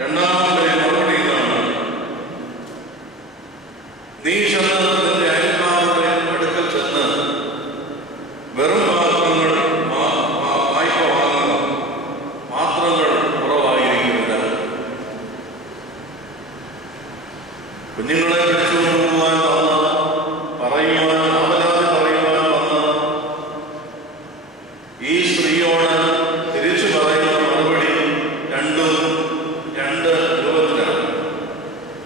രണ്ടാമത്തെ മറുപടി ഇതാണ്: നീ ചെന്ന് നിന്റെ അയൽക്കാരുടെ അടുക്കൽ ചെന്ന് വെറും പാത്രങ്ങൾ വായ്പ വാങ്ങുക, പാത്രങ്ങൾ കുറവായിരിക്കില്ല. കുഞ്ഞുങ്ങളെ പിടിച്ചുകൊണ്ടുപോകാൻ വന്ന് പറയുവാൻ, അവരാതെ പറയുവാൻ വന്ന് ഈ സ്ത്രീയോട് തിരിച്ചു പറയുന്ന മറുപടി രണ്ട് രൂപത്തിലാണ്,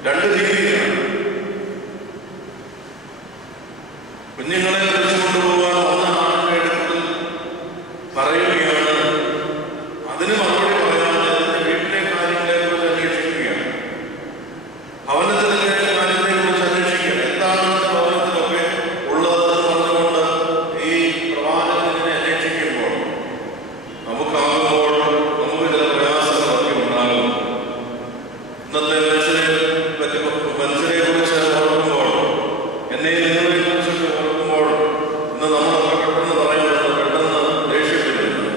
രണ്ട് രീതിയിലാണ്. കുഞ്ഞുങ്ങളെ പിടിച്ചുകൊണ്ടുപോകാൻ വന്ന ആളുടെ അടുത്ത് പറയുകയാണ്, അതിന് മറുപടി പറയാതെ അതിന്റെ വീട്ടിലെ കാര്യങ്ങളെക്കുറിച്ച് അന്വേഷിക്കുകയാണ്, ഭവനത്തിലെ കാര്യത്തെക്കുറിച്ച് അന്വേഷിക്കുകയാണ്. എന്താണ് ഭവനത്തിലൊക്കെ ഉള്ളതെന്ന് പറഞ്ഞുകൊണ്ട് ഈ പ്രവാചകനെ അന്വേഷിക്കുമ്പോൾ നമുക്കാകുമ്പോൾ നമുക്ക് ചില പ്രയാസങ്ങളൊക്കെ ഉണ്ടാകും. ഇന്നത്തെ മനുഷ്യരെ കുറിച്ച് ഓർക്കുമ്പോൾ, എന്നെ നിങ്ങളെ കുറിച്ചൊക്കെ ഓർക്കുമ്പോൾ, ഇന്ന് നമ്മളൊക്കെ പെട്ടെന്ന് പറയുന്നത്, പെട്ടെന്ന് ദേഷ്യപ്പെടുന്നത്,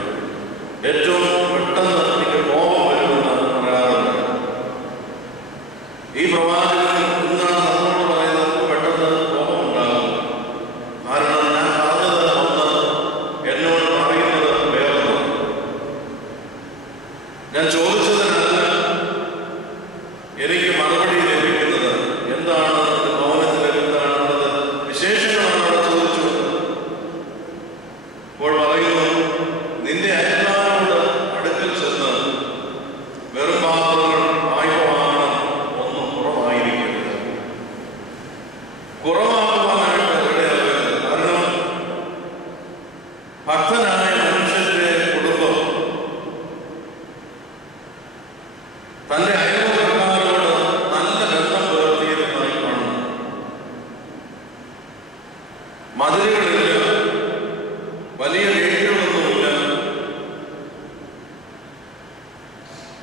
ഏറ്റവും പെട്ടെന്ന് എനിക്ക് കോപം വരുമെന്ന് പറയാറുണ്ട്. ഈ പ്രവാചകൻ ഇന്നാണ് നമ്മളോട് പറയുന്നത്, നമുക്ക് പെട്ടെന്ന് കോപം ഉണ്ടാകും. കാരണം ഞാൻ പറഞ്ഞത് ഒന്ന്, എന്നോട് പറയുന്നത് വേറൊന്ന്. ഞാൻ ചോദിച്ചതിനല്ല എനിക്ക് മറുപടി ലഭിക്കുന്നത്. എന്താണ് നിന്റെ ഭവനത്തിൽ എന്താണുള്ളത്, വിശേഷങ്ങളാണ് അവിടെ ചോദിച്ചത്. അപ്പോൾ പറയുന്നു, നിന്റെ അയൽക്കാരോട് അടുക്കൽ ചെന്ന് വെറും പാത്രങ്ങൾ വായ്പ വാങ്ങണം, ഒന്നും കുറവായിരിക്കരുത്. കുറവാക്കുവാനായിട്ട് ഇടയാകരുത്. കാരണം ഭക്തനായ മനുഷ്യന്റെ കുടുംബം തന്റെ അയൽവക്കക്കാരോട് നല്ല ബന്ധം പുലർത്തിയിരുന്നതായി കാണുന്നു. മതിലുകളില്ല, വലിയ ഗേറ്റുകളൊന്നുമില്ല,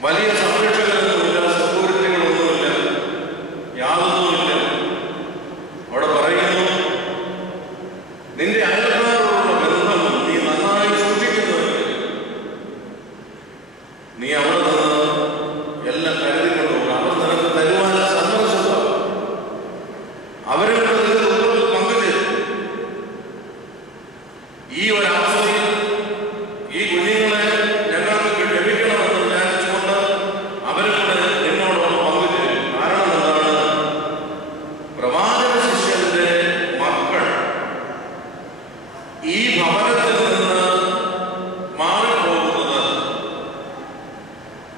വലിയ സംരക്ഷകരൊന്നുമില്ല, സെക്യൂരിറ്റികളൊന്നുമില്ല, യാതൊന്നുമില്ല. അവിടെ പറയുന്നു, നിന്റെ അയൽക്കാരോടുള്ള ബന്ധം നീ നന്നായി സൂക്ഷിക്കുന്നുവെങ്കിൽ നീ അവിടെ നിന്ന് എല്ലാം കരുതിക്കൊണ്ടുപോകും. അവർ നിനക്ക് തരുവാൻ സന്ദർശിക്കുക, അവരെ പങ്കുചേരും. ഈ ഒരവസ്ഥയിൽ ഈ കുഞ്ഞുങ്ങളെ ഞങ്ങൾക്ക് ലഭിക്കണമെന്ന് വിചാരിച്ചുകൊണ്ട് അവരും കൂടെ നിന്നോടൊപ്പം പങ്കുചേരും. കാരണം എന്താണ്? പ്രവാചക ശിഷ്യന്റെ മക്കൾ ഈ ഭവനത്തിൽ നിന്ന് മാറിപ്പോകുന്നത്,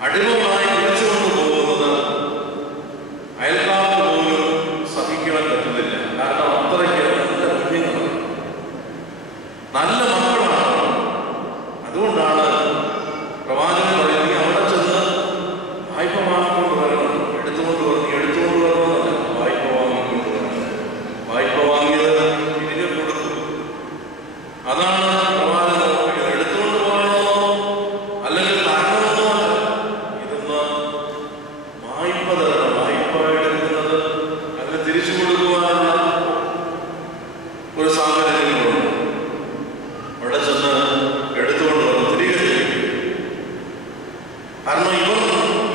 അടിമമായി വിളിച്ചുകൊണ്ട് പോകുന്നത് അയൽക്കാർക്ക് പോലും സഹിക്കുവാൻ പറ്റുന്നില്ല. കാരണം അത്രയ്ക്ക് നല്ല കുഞ്ഞുങ്ങളാണ്, നല്ല മക്കളാണ്. അതുകൊണ്ടാണ് പ്രവാചകൻ പറയുന്നത്, അവിടെ ചെന്ന് വായ്പ വാങ്ങിക്കൊണ്ട് വരണം, എടുത്തുകൊണ്ട് വരണം. എടുത്തുകൊണ്ട് വരണമെന്നല്ല, വായ്പ വാങ്ങിക്കൊണ്ട് വരണം. വായ്പ വാങ്ങിയത് തിരികെ കൊടുക്കും. അതാണ് പ്രവാചകൻ നോക്കിയത്. എടുത്തുകൊണ്ട് പോകണമെന്നോ അല്ലെങ്കിൽ തരണമെന്നോ അല്ല, ഇതൊന്ന് വായ്പ തരണം. വായ്പ എടുക്കുന്നത് അതിന് തിരിച്ചു കൊടുക്കുവാനുള്ള ഒരു സാഹചര്യങ്ങളുണ്ട്. അവിടെ ചെന്ന് എടുത്തുകൊണ്ട് വന്ന് തിരികെ ചെയ്യും. കാരണം ഇവർ,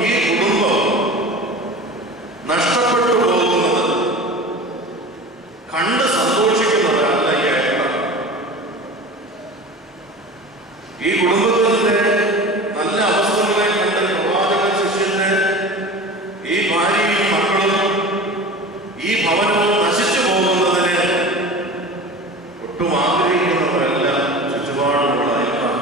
ഈ കുടുംബം നഷ്ടപ്പെട്ടു പോകുന്നത് കണ്ട് സന്തോഷിക്കുന്നവരല്ല ഈ അയൽക്കാർ. ഈ കുടുംബത്തിന്റെ നല്ല അവസ്ഥകളെ കണ്ട് പ്രവാചക ശിഷ്യന്റെ ഈ ഭാര്യയും മക്കളും ഈ ഭവനവും നശിച്ചു പോകുന്നതിന് ഒട്ടും ആഗ്രഹിക്കുന്നവരല്ല ചുറ്റുപാടുമുള്ള അയൽക്കാർ.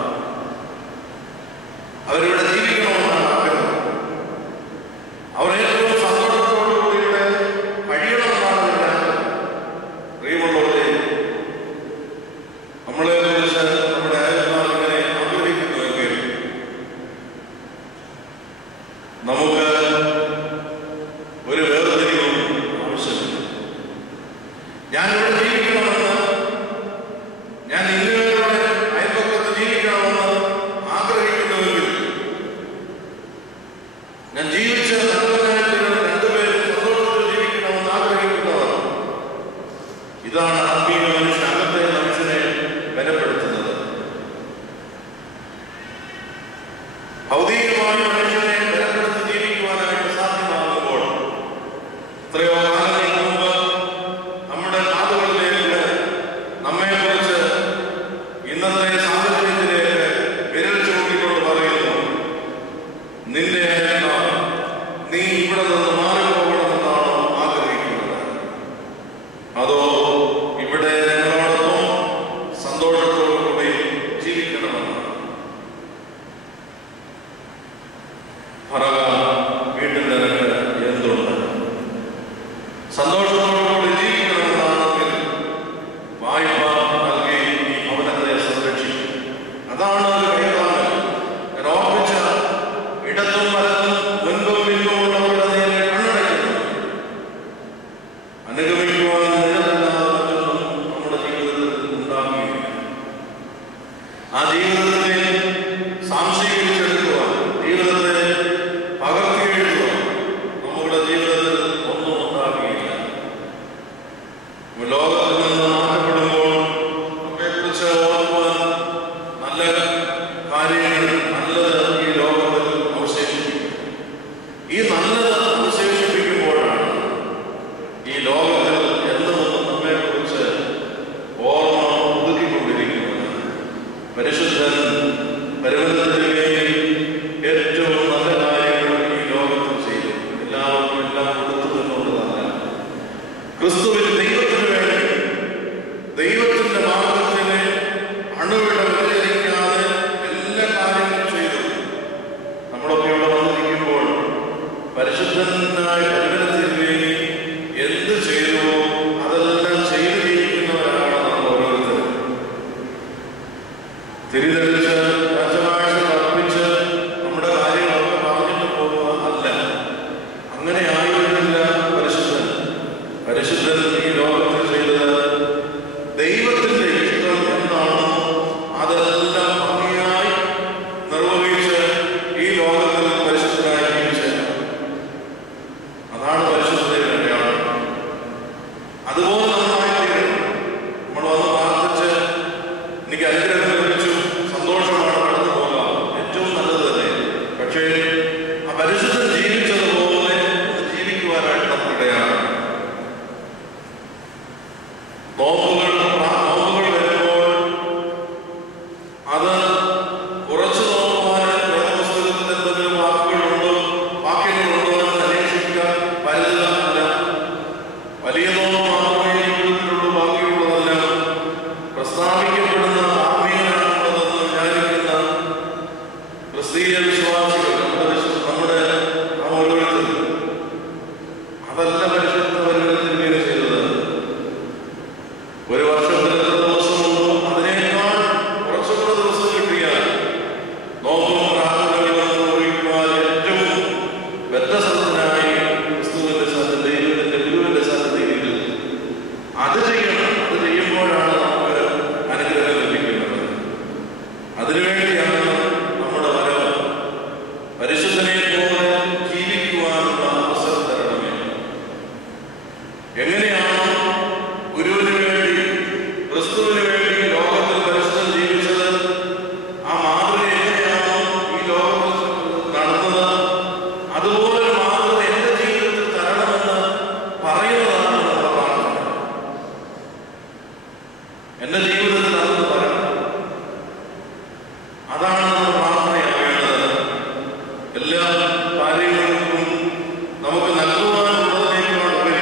ആ ജീവിതത്തെ സാംശീകരിച്ചെടുക്കുവാൻ, ജീവിതത്തെ പകർത്തിയെഴുതുവാൻ നമ്മുടെ ജീവിതത്തിൽ ഒന്നും ഉണ്ടാകുകയില്ല. ലോകത്തിൽ നിന്ന് മാറ്റപ്പെടുമ്പോൾ നമ്മെക്കുറിച്ച് ഓർക്കുവാൻ നല്ല കാര്യങ്ങൾ, നല്ലത് ഈ ലോകത്തിൽ അവശേഷിപ്പിക്കും. ഈ നല്ലത് അവശേഷിപ്പിക്കുമ്പോഴാണ് ഈ ലോകത്തിൽ എന്നും നമ്മെക്കുറിച്ച് ഓർമ്മ ഒതുക്കിക്കൊണ്ടിരിക്കുന്നത്. പരിശുദ്ധൻ പരിവർത്തനത്തിലേക്ക് ഏറ്റവും നല്ല കാര്യങ്ങൾ ഈ ലോകത്തിൽ ചെയ്തു. എല്ലാവർക്കും എല്ലാം കൊടുത്തു തന്നുകൊണ്ടതല്ല. ക്രിസ്തുവിൽ ദൈവത്തിന് വേണ്ടി, ദൈവത്തിന്റെ മാർഗത്തിന് അണുവിട വ്യതിചലിക്കാതെ എല്ലാ കാര്യങ്ങളും ചെയ്തു. നമ്മളൊക്കെ ഇവിടെ വന്നിരിക്കുമ്പോൾ പരിശുദ്ധനായ പരിവർത്തനത്തിലേക്ക് എന്ത് ചെയ്തുവോ അതെല്ലാം ചെയ്തു ജീവിക്കുന്നവരാണ് നമ്മൾ ഓരോരുത്തരും. തിരിതെളിച്ച് രാജവാഴ്ച അർപ്പിച്ച് നമ്മുടെ കാര്യങ്ങളൊക്കെ പറഞ്ഞിട്ട് പോകുക അല്ല. അങ്ങനെ ആയിരുന്നില്ല പരിശുദ്ധൻ. പരിശുദ്ധൻ ഈ ലോകത്തിൽ ചെയ്തത് ദൈവത്തിന്റെ ഇഷ്ടം എന്താണോ അതെല്ലാം ഭംഗിയായി നിർവഹിച്ച് ഈ ലോകത്തിൽ പരിശുദ്ധനായി ജീവിച്ചത്. അതാണ് പരിശുദ്ധതയുടെ അടയാളം. അതുപോലെ നമ്മളായിത്തീരണം. നമ്മൾ വന്ന് പ്രാർത്ഥിച്ച് എനിക്ക് അനുഗ്രഹം ലഭിച്ചു, സന്തോഷമാണ്, കടന്നു പോകാം, ഏറ്റവും നല്ലത് തന്നെ. പക്ഷേ ആ പരിശുദ്ധൻ ജീവിച്ചതുപോലെ ജീവിക്കുവാനായിട്ട് നമുക്ക് ഇടയാണ്. നോമ്പുകൾ വരുമ്പോൾ അത് കുറച്ച് നോക്കുവാൻ വേദപുസ്തകത്തിൽ എന്തെങ്കിലും വാക്കുകളുണ്ടോ എന്ന് അന്വേഷിക്കാൻ പറ്റുന്നതല്ല. വലിയ നോമ്പ് മാത്രമേ ജീവിതത്തിലുള്ളൂ, ബാക്കിയുള്ളതെല്ലാം പ്രസ്താവിക്കപ്പെടുന്ന ആത്മീയനാണുള്ളതെന്ന് വിചാരിക്കുന്ന ക്രിസ്തീയ വിശ്വാസികൾ നമ്മുടെ ഓരോരുത്തരും അതല്ല പരിശുദ്ധ പരിവർത്തനം ചെയ്തത്. ഒരു വർഷത്തിൽ എത്ര ദിവസമുണ്ടോ അതിനേക്കാൾ കുറച്ചുകൂടെ ദിവസം കിട്ടിയാൽ നോമ്പും പ്രാർത്ഥനകളും നിർവഹിക്കുവാൻ ഏറ്റവും വ്യത്യസ്തനായി ക്രിസ്തുവിന്റെ സന്നിധി, ദൈവത്തിന്റെ ഗുരുവിന്റെ സന്നിധിയിൽ അത് ചെയ്യണം. അത് ചെയ്യുമ്പോഴാണ് നമുക്ക് അനുഗ്രഹം ലഭിക്കുന്നത്. അതിനുവേണ്ടിയാണ് നമ്മുടെ വരവ്. പരിശുദ്ധനെ പോലെ ജീവിക്കുവാനുള്ള അവസരം തരണമേ. എങ്ങനെയാണ് ഗുരുവിന് വേണ്ടി, ക്രിസ്തുവിന് വേണ്ടി ലോകത്തിൽ പരിശുദ്ധൻ ജീവിച്ചത്, ആ മാതൃക എങ്ങനെയാണോ ഈ ലോകത്തിൽ നടന്നത്, അതുപോലെ ഒരു മാതൃക എന്റെ ജീവിതത്തിൽ തരണമെന്ന് പറയുന്നതാണ് നമ്മുടെ പ്രാർത്ഥന. എന്റെ ജീവിതത്തിൽ അതൊന്ന് തരണം. അതാണ് നമ്മുടെ പ്രാർത്ഥനയാവേണ്ടത്. എല്ലാ കാര്യങ്ങൾക്കും നമുക്ക് നൽകുവാനുള്ളതിനേക്കാൾ ഉപരി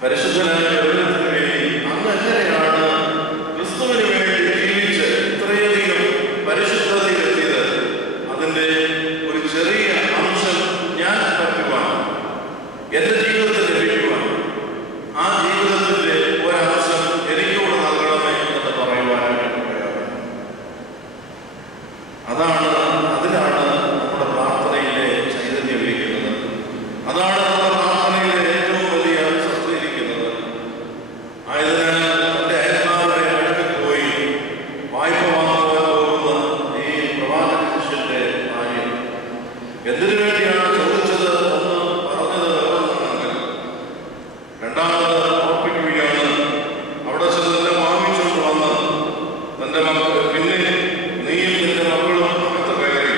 പരിശുദ്ധനായ ദൈവത്തിന് വേണ്ടി അങ്ങ് എങ്ങനെയാണ് ക്രിസ്തുവിന് വേണ്ടി ജീവിച്ച് ഇത്രയധികം പരിശുദ്ധതയിലെത്തിയത്, അതിന്റെ ഒരു ചെറിയ അംശം ഞാൻ പറ്റുവാൻ, എന്റെ ജീവിതത്തിൽ ലഭിക്കുവാൻ, ആ ജീവിതത്തിന്റെ ഒരംശം എനിക്കൂടെ നൽകണമേ എന്ന് പറയുവാനായിട്ട് പറയാറുണ്ട്. അതിലാണ് നമ്മുടെ പ്രാർത്ഥനയിലെ ചൈതന്യം ഇരിക്കുന്നത്. അതാണ് നമ്മുടെ പ്രാർത്ഥനയിലെ ഏറ്റവും വലിയ ശക്തി ഇരിക്കുന്നത്. ആയതിനാൽ തന്റെ അയൽക്കാരുടെ അടുത്ത് പോയി വായ്പ വാങ്ങുവാൻ പോകുന്ന ഈ പ്രവാചക ശിഷ്യന്റെ കാര്യം എന്തിനു വേണ്ടിയാണ് ചോദിച്ചത് എന്ന് പറഞ്ഞത് വേറൊന്നാണെങ്കിൽ രണ്ടാമത് ഓർപ്പിക്കുകയാണ്. അവിടെ ചെന്നെല്ലാം വാങ്ങിച്ചുകൊണ്ട് വന്ന് തന്റെ മക്കൾ, പിന്നെ നീയും നിന്റെ മക്കളും അകത്ത് കയറി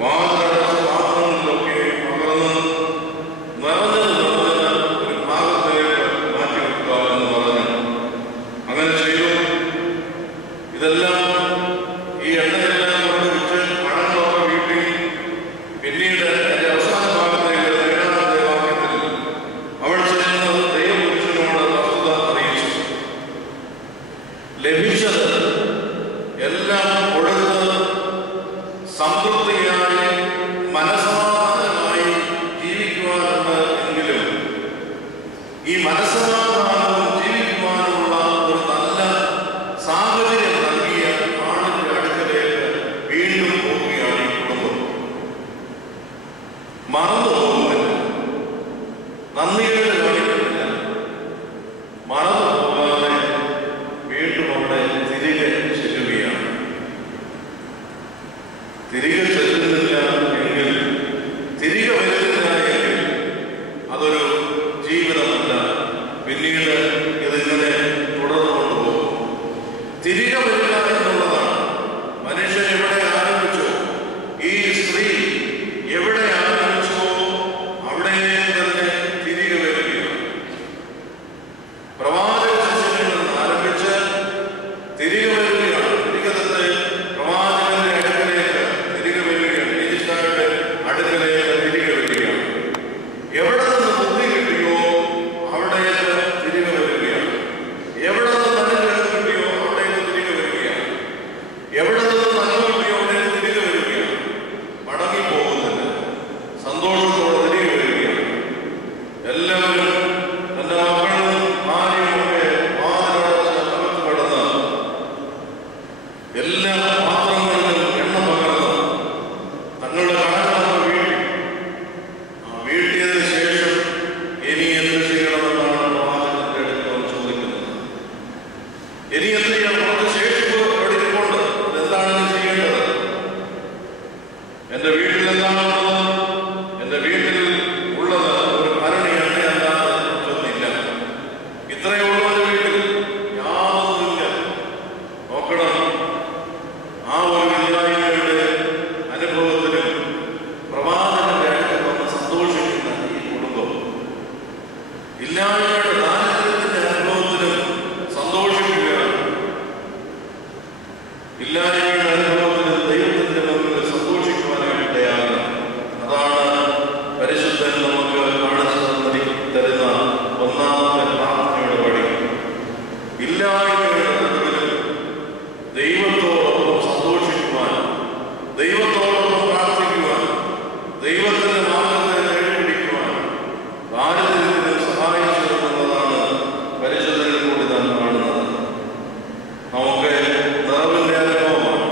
വാതിലടച്ച പാത്രങ്ങളിലൊക്കെ പകർന്ന് നിറഞ്ഞത് ഒരു ഭാഗത്തേക്ക് മാറ്റിവെക്കുക എന്ന് പറഞ്ഞു. അങ്ങനെ ചെയ്തു. ഇതെല്ലാം ഈ എണ്ണയെല്ലാം കൊണ്ട് വിറ്റ് പഴങ്ങളൊക്കെ വീട്ടി പിന്നീട് എന്റെ അവസാന ഭാഗത്തേക്ക് 7-ാമത്തെ വാക്യത്തിൽ അവൾ ചെയ്യുന്നത് ദൈവപുരുഷനോട് വസ്തുത അറിയിച്ചു. ലഭിച്ചത് എല്ലാം കൊടുത്ത് സംതൃപ്തിയായി മനസ്സമാധാനമായി ജീവിക്കുവാനുണ്ട് എങ്കിലും ഈ മനസ്സമാധാനവും ജീവിക്കുവാനുള്ള ഒരു നല്ല സാഹചര്യം നൽകിയ ആളിന്റെ അടുക്കലേക്ക് എല്ലാ പാത്രങ്ങളിലും എണ്ണ പകർന്ന് തങ്ങളുടെ കടങ്ങളൊക്കെ വീട്ടിയതിനു ശേഷം ഇനി എന്ത് ചെയ്യണമെന്നാണ് പ്രവാചകന്റെ അടുത്ത് ചോദിക്കുന്നത്. ഇനി എന്ത് ചെയ്യണം? കുറച്ച് ശേഷിപ്പ് എടുക്കൊണ്ട് എന്താണ് ചെയ്യേണ്ടത്? എന്റെ വീട്ടിൽ എന്താണുള്ളത്? എന്റെ വീട്ടിൽ ഉള്ളത് ഒരു ഭരണി എണ്ണയല്ലാതെ മറ്റൊന്നില്ല. ഇത്രയേ ഉള്ളൂ എന്റെ വീട്ടിൽ, യാതൊന്നുമില്ല. നോക്കണം, ആ ഒരു ഇല്ലായ്മയുടെ അനുഭവത്തിലും പ്രവാചകന്റെ അടുത്ത് വന്ന് സന്തോഷിക്കുന്ന ഈ കുടുംബം, ഇല്ലായ്മയുടെ ദാരിദ്ര്യത്തിന്റെ അനുഭവത്തിലും സന്തോഷിക്കുകയാണ്. ഇല്ലായ്മയുടെ അനുഭവത്തിലും ദൈവത്തിന്റെ മുമ്പിൽ സന്തോഷിക്കുവാനായിട്ടയാണ്. അതാണ് പരിശുദ്ധൻ നമുക്ക് കാണിച്ചു തരുന്ന ഒന്നാമത്തെ പ്രാർത്ഥനയുടെ വഴി. ഇല്ലായ്മയുടെ നടുവിലും ദൈവത്തോടൊപ്പം സന്തോഷിക്കുവാൻ, ദൈവത്തോടൊപ്പം പ്രാർത്ഥിക്കുവാൻ, ദൈവത്തിന്റെ മാർഗത്തെ നേടിപ്പിടിക്കുവാൻ ദാരിദ്ര്യത്തിന് സഹായിച്ചു എന്നുള്ളതാണ് പരിശുദ്ധനിൽ കൂടി നാം കാണുന്നത്. നമുക്ക് നിറവിന്റെ അനുഭവമാണ്.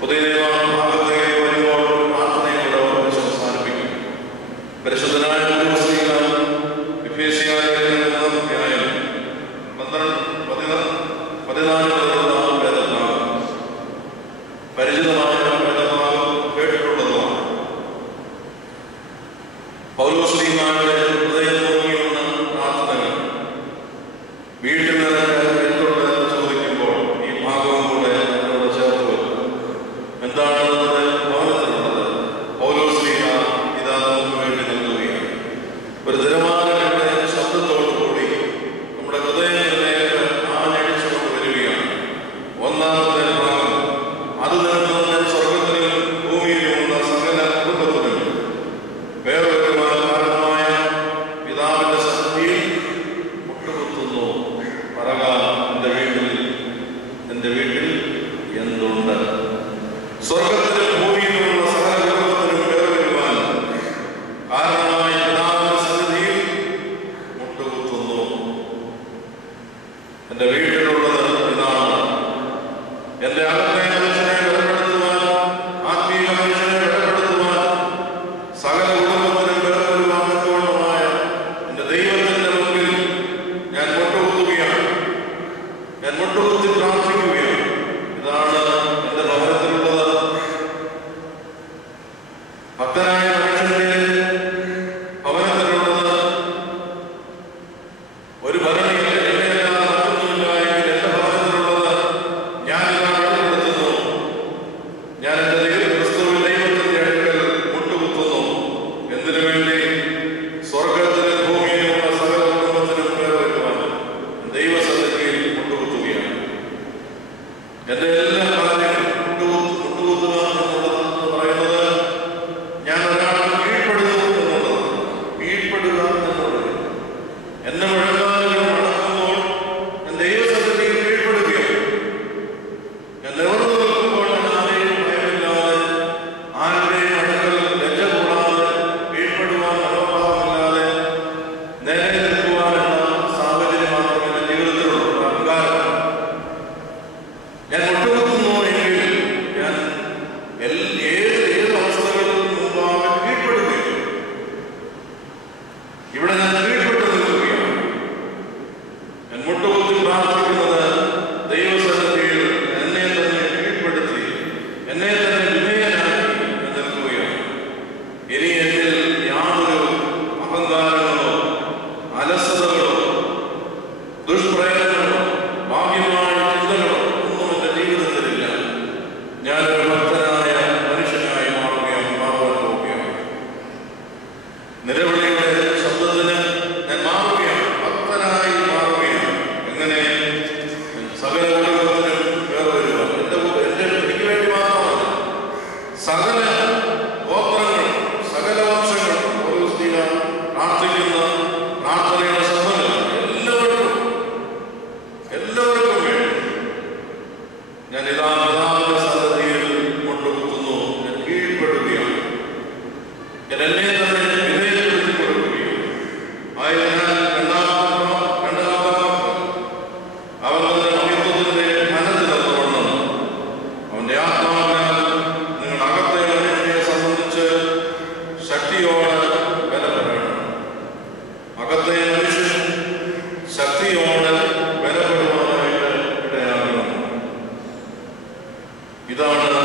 പുതിയ ഭാഗത്തേക്ക് വരുമ്പോൾ പ്രാർത്ഥനയോടെ ഓർമ്മിച്ച് അവസാനിപ്പിക്കും. പരിശുദ്ധനായ പരിചിതമായ വേദഭാഗം കേട്ടിട്ടുള്ളതുമാണ്. പൗലോസ്ലീഹായുടെ ഹൃദയം തോന്നിയുന്ന പ്രാർത്ഥനകൾ വീട്ടിൽ നിനക്ക് എന്തുണ്ടെന്ന് ചോദിക്കുമ്പോൾ ഈ ഭാഗവും കൂടെ എന്നോട് ചേർത്ത് വെക്കും. എന്താണ് നമ്മുടെ ഭവനത്തിലുള്ളത്? പൗലോസ്ലീഹ ഇതാ നമുക്ക് വേണ്ടി നൽകുകയാണ്. ഒരു ദിനമാനങ്ങളുടെ ശബ്ദത്തോടു കൂടി നമ്മുടെ ഹൃദയങ്ങളിലേക്ക് ആഞ്ഞടിച്ചുകൊണ്ട് വരികയാണ്. ഒന്നാമത്തെ ഭാഗം, അത് നിനക്ക് സ്വർഗത്തിലും ഭൂമിയിലുമുള്ള സകല കുടുംബത്തിലും വേറൊരുവാൻ കാരണമായ പിതാവിന്റെ സന്നിധിയിൽ മുട്ടുകുത്തുന്നു. പറക, എന്റെ വീട്ടിൽ എന്തുണ്ട്? സ്വർഗത്തിലും ഭൂമിയിലുമുള്ള സകല കുടുംബത്തിലും വേറൊരുവാൻ കാരണമായ പിതാവിന്റെ സന്നിധിയിൽ മുട്ടുകുത്തുന്നു. എന്റെ വീട്ടിലുള്ളത് ഇതാണ്. എന്റെ അകത്തെ മനുഷ്യനെ ബലപ്പെടുത്തുവാൻ, ആത്മീയ മനുഷ്യനെ ബലപ്പെടുത്തുവാൻ, സകല കുടുംബത്തിനും ബലപ്പെടുവാനുള്ള എന്റെ ദൈവത്തിന്റെ മുമ്പിൽ ഞാൻ മുട്ടുകുത്തുകയാണ്. ഞാൻ മുട്ടുകുത്തി പ്രാർത്ഥിക്കുകയാണ്. ഇതാണ് എന്റെ ഭവനത്തിലുള്ളത്. ഭക്തനായ മനുഷ്യന്റെ ഭവനത്തിലുള്ളത്. ഒരു ഭരണിയിൽ എണ്ണയില്ലാതെ നടക്കുന്നില്ല എങ്കിൽ എന്റെ ഭവനത്തിലുള്ളത് ഞാനിതാ വെളിപ്പെടുത്തുന്നു. ഞാൻ എന്റെ ക്രിസ്തുവിൽ ദൈവത്തിന്റെ അടുക്കൽ മുട്ടുകുത്തുന്നു. എന്തിനു വേണ്ടി? സ്വർഗത്തിലും ഭൂമിയിലുമുള്ള സകല കുടുംബത്തിനും പേരുവാൻ ദൈവസന്നിധിയിൽ മുട്ടുകുത്തുകയാണ്. എന്റെ എല്ലാ കാര്യങ്ങളും മുട്ടുകുത്തുക എന്നുള്ളത് പറയുന്നത് ഞാൻ ഒരാൾക്ക് കീഴ്പ്പെടുന്നു എന്നുള്ളത്. കീഴ്പ്പെടുക എന്നുള്ളത് എന്നെ മുഴങ്ങാനും നടക്കുമ്പോൾ ഞാൻ ദൈവസന്നിധിയിൽ കീഴ്പ്പെടുകയാണ്. ഞാൻ നിവർന്നു നിൽക്കുമ്പോൾ ഞാൻ ആരെയും ഭയമില്ലാതെ, ആരുടെയും അടുക്കൽ ലജ്ജ കൂടാതെ, കീഴ്പ്പെടുവാൻ മനോഭാവമില്ലാതെ നേരെ നിൽക്കുവാനുള്ള സാഹചര്യം മാത്രമേ എന്റെ ജീവിതത്തിലുള്ളൂ. അഹങ്കാരം. ഞാൻ മുട്ടുകുത്തുന്നു എങ്കിൽ ഞാൻ ഏത് അവസ്ഥകളിലും മുമ്പാകെ കീഴ്പ്പെടുകയും ഇവിടെ ഞാൻ കീഴ്പ്പെട്ടു നിൽക്കുകയാണ്. ഞാൻ മുട്ടുകുത്തി പ്രാർത്ഥിക്കുന്നത് ദൈവസന്നിധിയിൽ എന്നെ തന്നെ കീഴ്പ്പെടുത്തി, എന്നെ തന്നെ വിധേയനാക്കി നിൽക്കുകയാണ്. ഇനി എന്നിൽ യാതൊരു അഹങ്കാരങ്ങളോ അലസതകളോ ദുഷ്പ്രേരണകളോ ഭാഗ്യമായ ചിന്തകളോ ഒന്നും എന്റെ ജീവിതത്തിലില്ല. ഞാനൊരു ഭക്തനായ മനുഷ്യനായി മാറുവാൻ പോവുകയാണ്. നിലവിളിയുടെ ശബ്ദത്തിന് ഞാൻ മാറുകയാണ്. ഭക്തനായി മാറുകയാണ്. എങ്ങനെ? സകല കുടുംബത്തിനും വേറൊരുവൻ. എനിക്ക് വേണ്ടി മാത്രമല്ല, സകല ഗോത്രങ്ങളും സകല വംശങ്ങളും ഓരോ സ്ത്രീ പ്രാർത്ഥിക്കുന്ന പ്രാർത്ഥനയുടെ ശബ്ദങ്ങൾ എല്ലാവർക്കും വേണ്ടി ഞാൻ ഇതാ പിതാവിന്റെ സന്നിധിയിൽ മുട്ടുകുത്തുന്നു. ഞാൻ കീഴ്പ്പെടുകയാണ്. ഞാൻ എന്നെ തന്നെ വിധേയപ്പെടുത്തി കൊടുക്കുകയാണ്. ആയതിനാൽ രണ്ടാമത്തെ അവൻ തന്റെ മഹിത്വത്തിന്റെ ധനത്തിലെത്തവണ്ണം അവന്റെ ആത്മാവിനാൽ നിങ്ങൾ അകത്തെ മനുഷ്യനെ സംബന്ധിച്ച് ശക്തിയോടെ ബലപ്പെടണം. അകത്തെ മനുഷ്യൻ ശക്തിയോടെ ബലപ്പെടുവാനായിട്ട് ഇടയാകണം. ഇതാണ്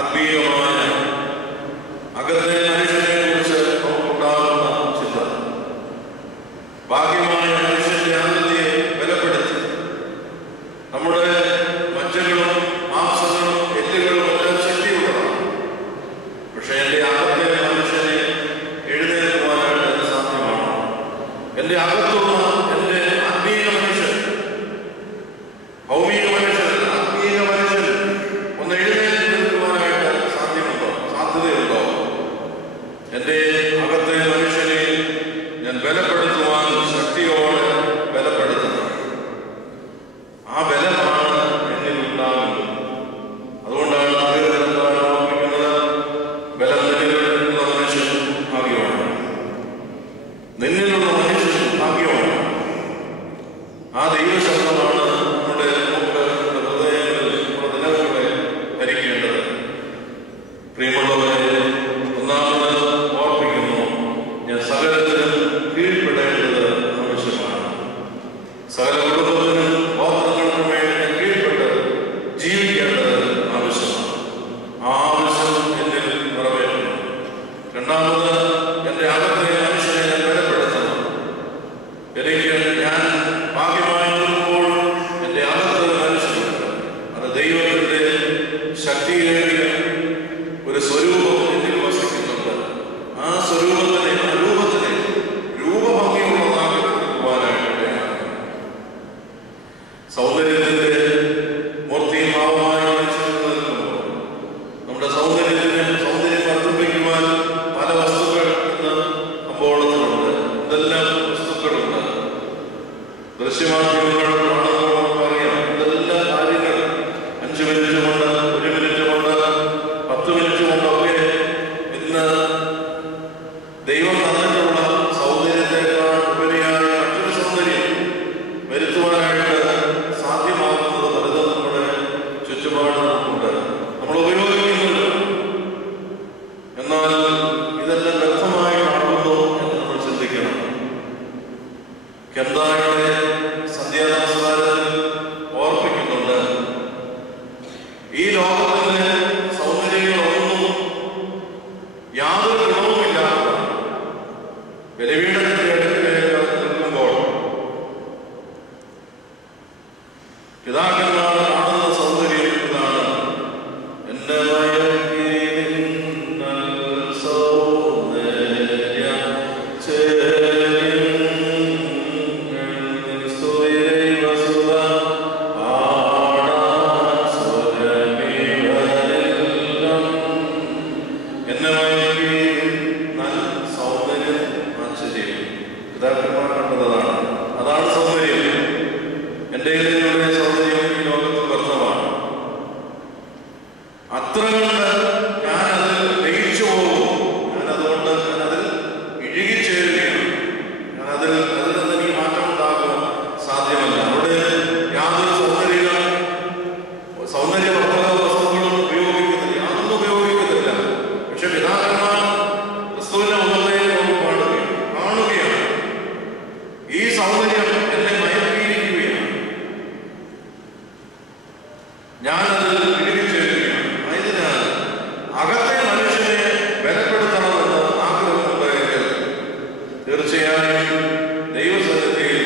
ആത്മീയമായ അകത്തെ മനുഷ്യനെ കുറിച്ച് നമുക്കുണ്ടാകുന്ന ചിന്ത. ഭാഗ്യമായ മനുഷ്യന്റെ ആനന്ദയെ ബലപ്പെടുത്തി നമ്മുടെ മജ്ജകളും മാംസങ്ങളും എല്ലുകളും എല്ലാം ശക്തിയുള്ളതാണ്. പക്ഷെ എന്റെ അകത്തെ മനുഷ്യനെ എഴുന്നേൽക്കുവാനായിട്ട് സാധ്യമാണ്. എന്റെ അകത്തുള്ള എന്റെ ആത്മീയ മനുഷ്യൻ, ഭൗമിക മനുഷ്യൻ, ആത്മീയ മനുഷ്യൻ ഒന്ന് എഴുന്നേറ്റ് നിൽക്കുവാനായിട്ട് സാധ്യതയുണ്ടോ? ശക്തിയേറിയ ഒരു സ്വരൂപം എന്നിൽ വസിക്കുന്നുണ്ട്. ആ സ്വരൂപത്തിനെ, ആ രൂപത്തിനെ രൂപഭംഗിയുള്ളതാക്കി തീർക്കുവാനായിട്ടാണ് സൗന്ദര്യത്തിന്റെ മൂർത്തിയും ഭാവമായി നിൽക്കുമ്പോൾ നമ്മുടെ സൗന്ദര്യം വർദ്ധിപ്പിക്കുവാൻ പല വസ്തുക്കൾ ഇന്ന് കമ്പോളത്തിലുണ്ട്. എന്തെല്ലാം വസ്തുക്കളുണ്ട്. ദൃശ്യമാധ്യമങ്ങൾ അറിയാം. എന്തെല്ലാം കാര്യങ്ങൾ 5 മിനിറ്റ് കൊണ്ട്, 1 മിനിറ്റ് കൊണ്ട്, 10 മിനിറ്റ് കൊണ്ടൊക്കെ ഇന്ന് ദൈവം തന്നിട്ടുള്ള സൗന്ദര്യത്തെക്കാൾ ഉപരിയായ മറ്റൊരു സൗന്ദര്യം വരുത്തുവാനായിട്ട് സാധ്യമാകുന്നത് പലതും നമ്മുടെ ചുറ്റുപാട് നമുക്കുണ്ട്. നമ്മൾ ഉപയോഗിക്കുന്നുണ്ട്. എന്നാൽ ഇതെല്ലാം വ്യക്തമായി കാണുന്നു എന്ന് നമ്മൾ ചിന്തിക്കണം. കെന്തായുടെ സന്ധ്യാനമസ്കാരത്തിൽ ഓർപ്പിക്കുന്നുണ്ട്, ഈ ലോകത്തിന്റെ സൗന്ദര്യങ്ങളൊന്നും യാതൊരു ഗുണവുമില്ലാത്ത ബലിപീഠത്തിന്റെ അടുക്കിലേക്ക് നിൽക്കുമ്പോൾ പിതാക്കന്മാർ കാണുന്ന സൗന്ദര്യം ഇതാണ്. എന്റെ പിതാക്കന്മാർ കണ്ടതാണ്. അതാണ് സൗന്ദര്യം. എൻ്റെ സൗന്ദര്യം ഈ ലോകത്ത് വ്യർത്ഥമാണ്. അത്ര കൊണ്ട് ഞാനതിൽ ലയിച്ചു പോകും. ഞാനതുകൊണ്ട് അതിൽ ഇഴുകിച്ചേരുകയാണ്. അതിൽ നിന്ന് എനിക്ക് മാറ്റം ഉണ്ടാകുവാൻ സാധ്യമല്ല. അവിടെ യാതൊരു സൗന്ദര്യവർദ്ധക വസ്തുക്കളും ഉപയോഗിക്കുന്നില്ല, യാതൊന്നും ഉപയോഗിക്കുന്നില്ല. പക്ഷെ പിതാക്കന്മാർ ക്രിസ്തുവിന്റെ മുഖത്തെ കാണുകയാണ്. ഈ സൗന്ദര്യം എന്നെ മയക്കിയിരിക്കുകയാണ്. ഞാനതിൽ ഇഴുകിച്ചേരുകയാണ്. ആയതിനാൽ അകത്തെ മനുഷ്യനെ ബലപ്പെടുത്തണമെന്ന് ആഗ്രഹമുണ്ടെങ്കിൽ തീർച്ചയായും ദൈവസന്നിധിയിൽ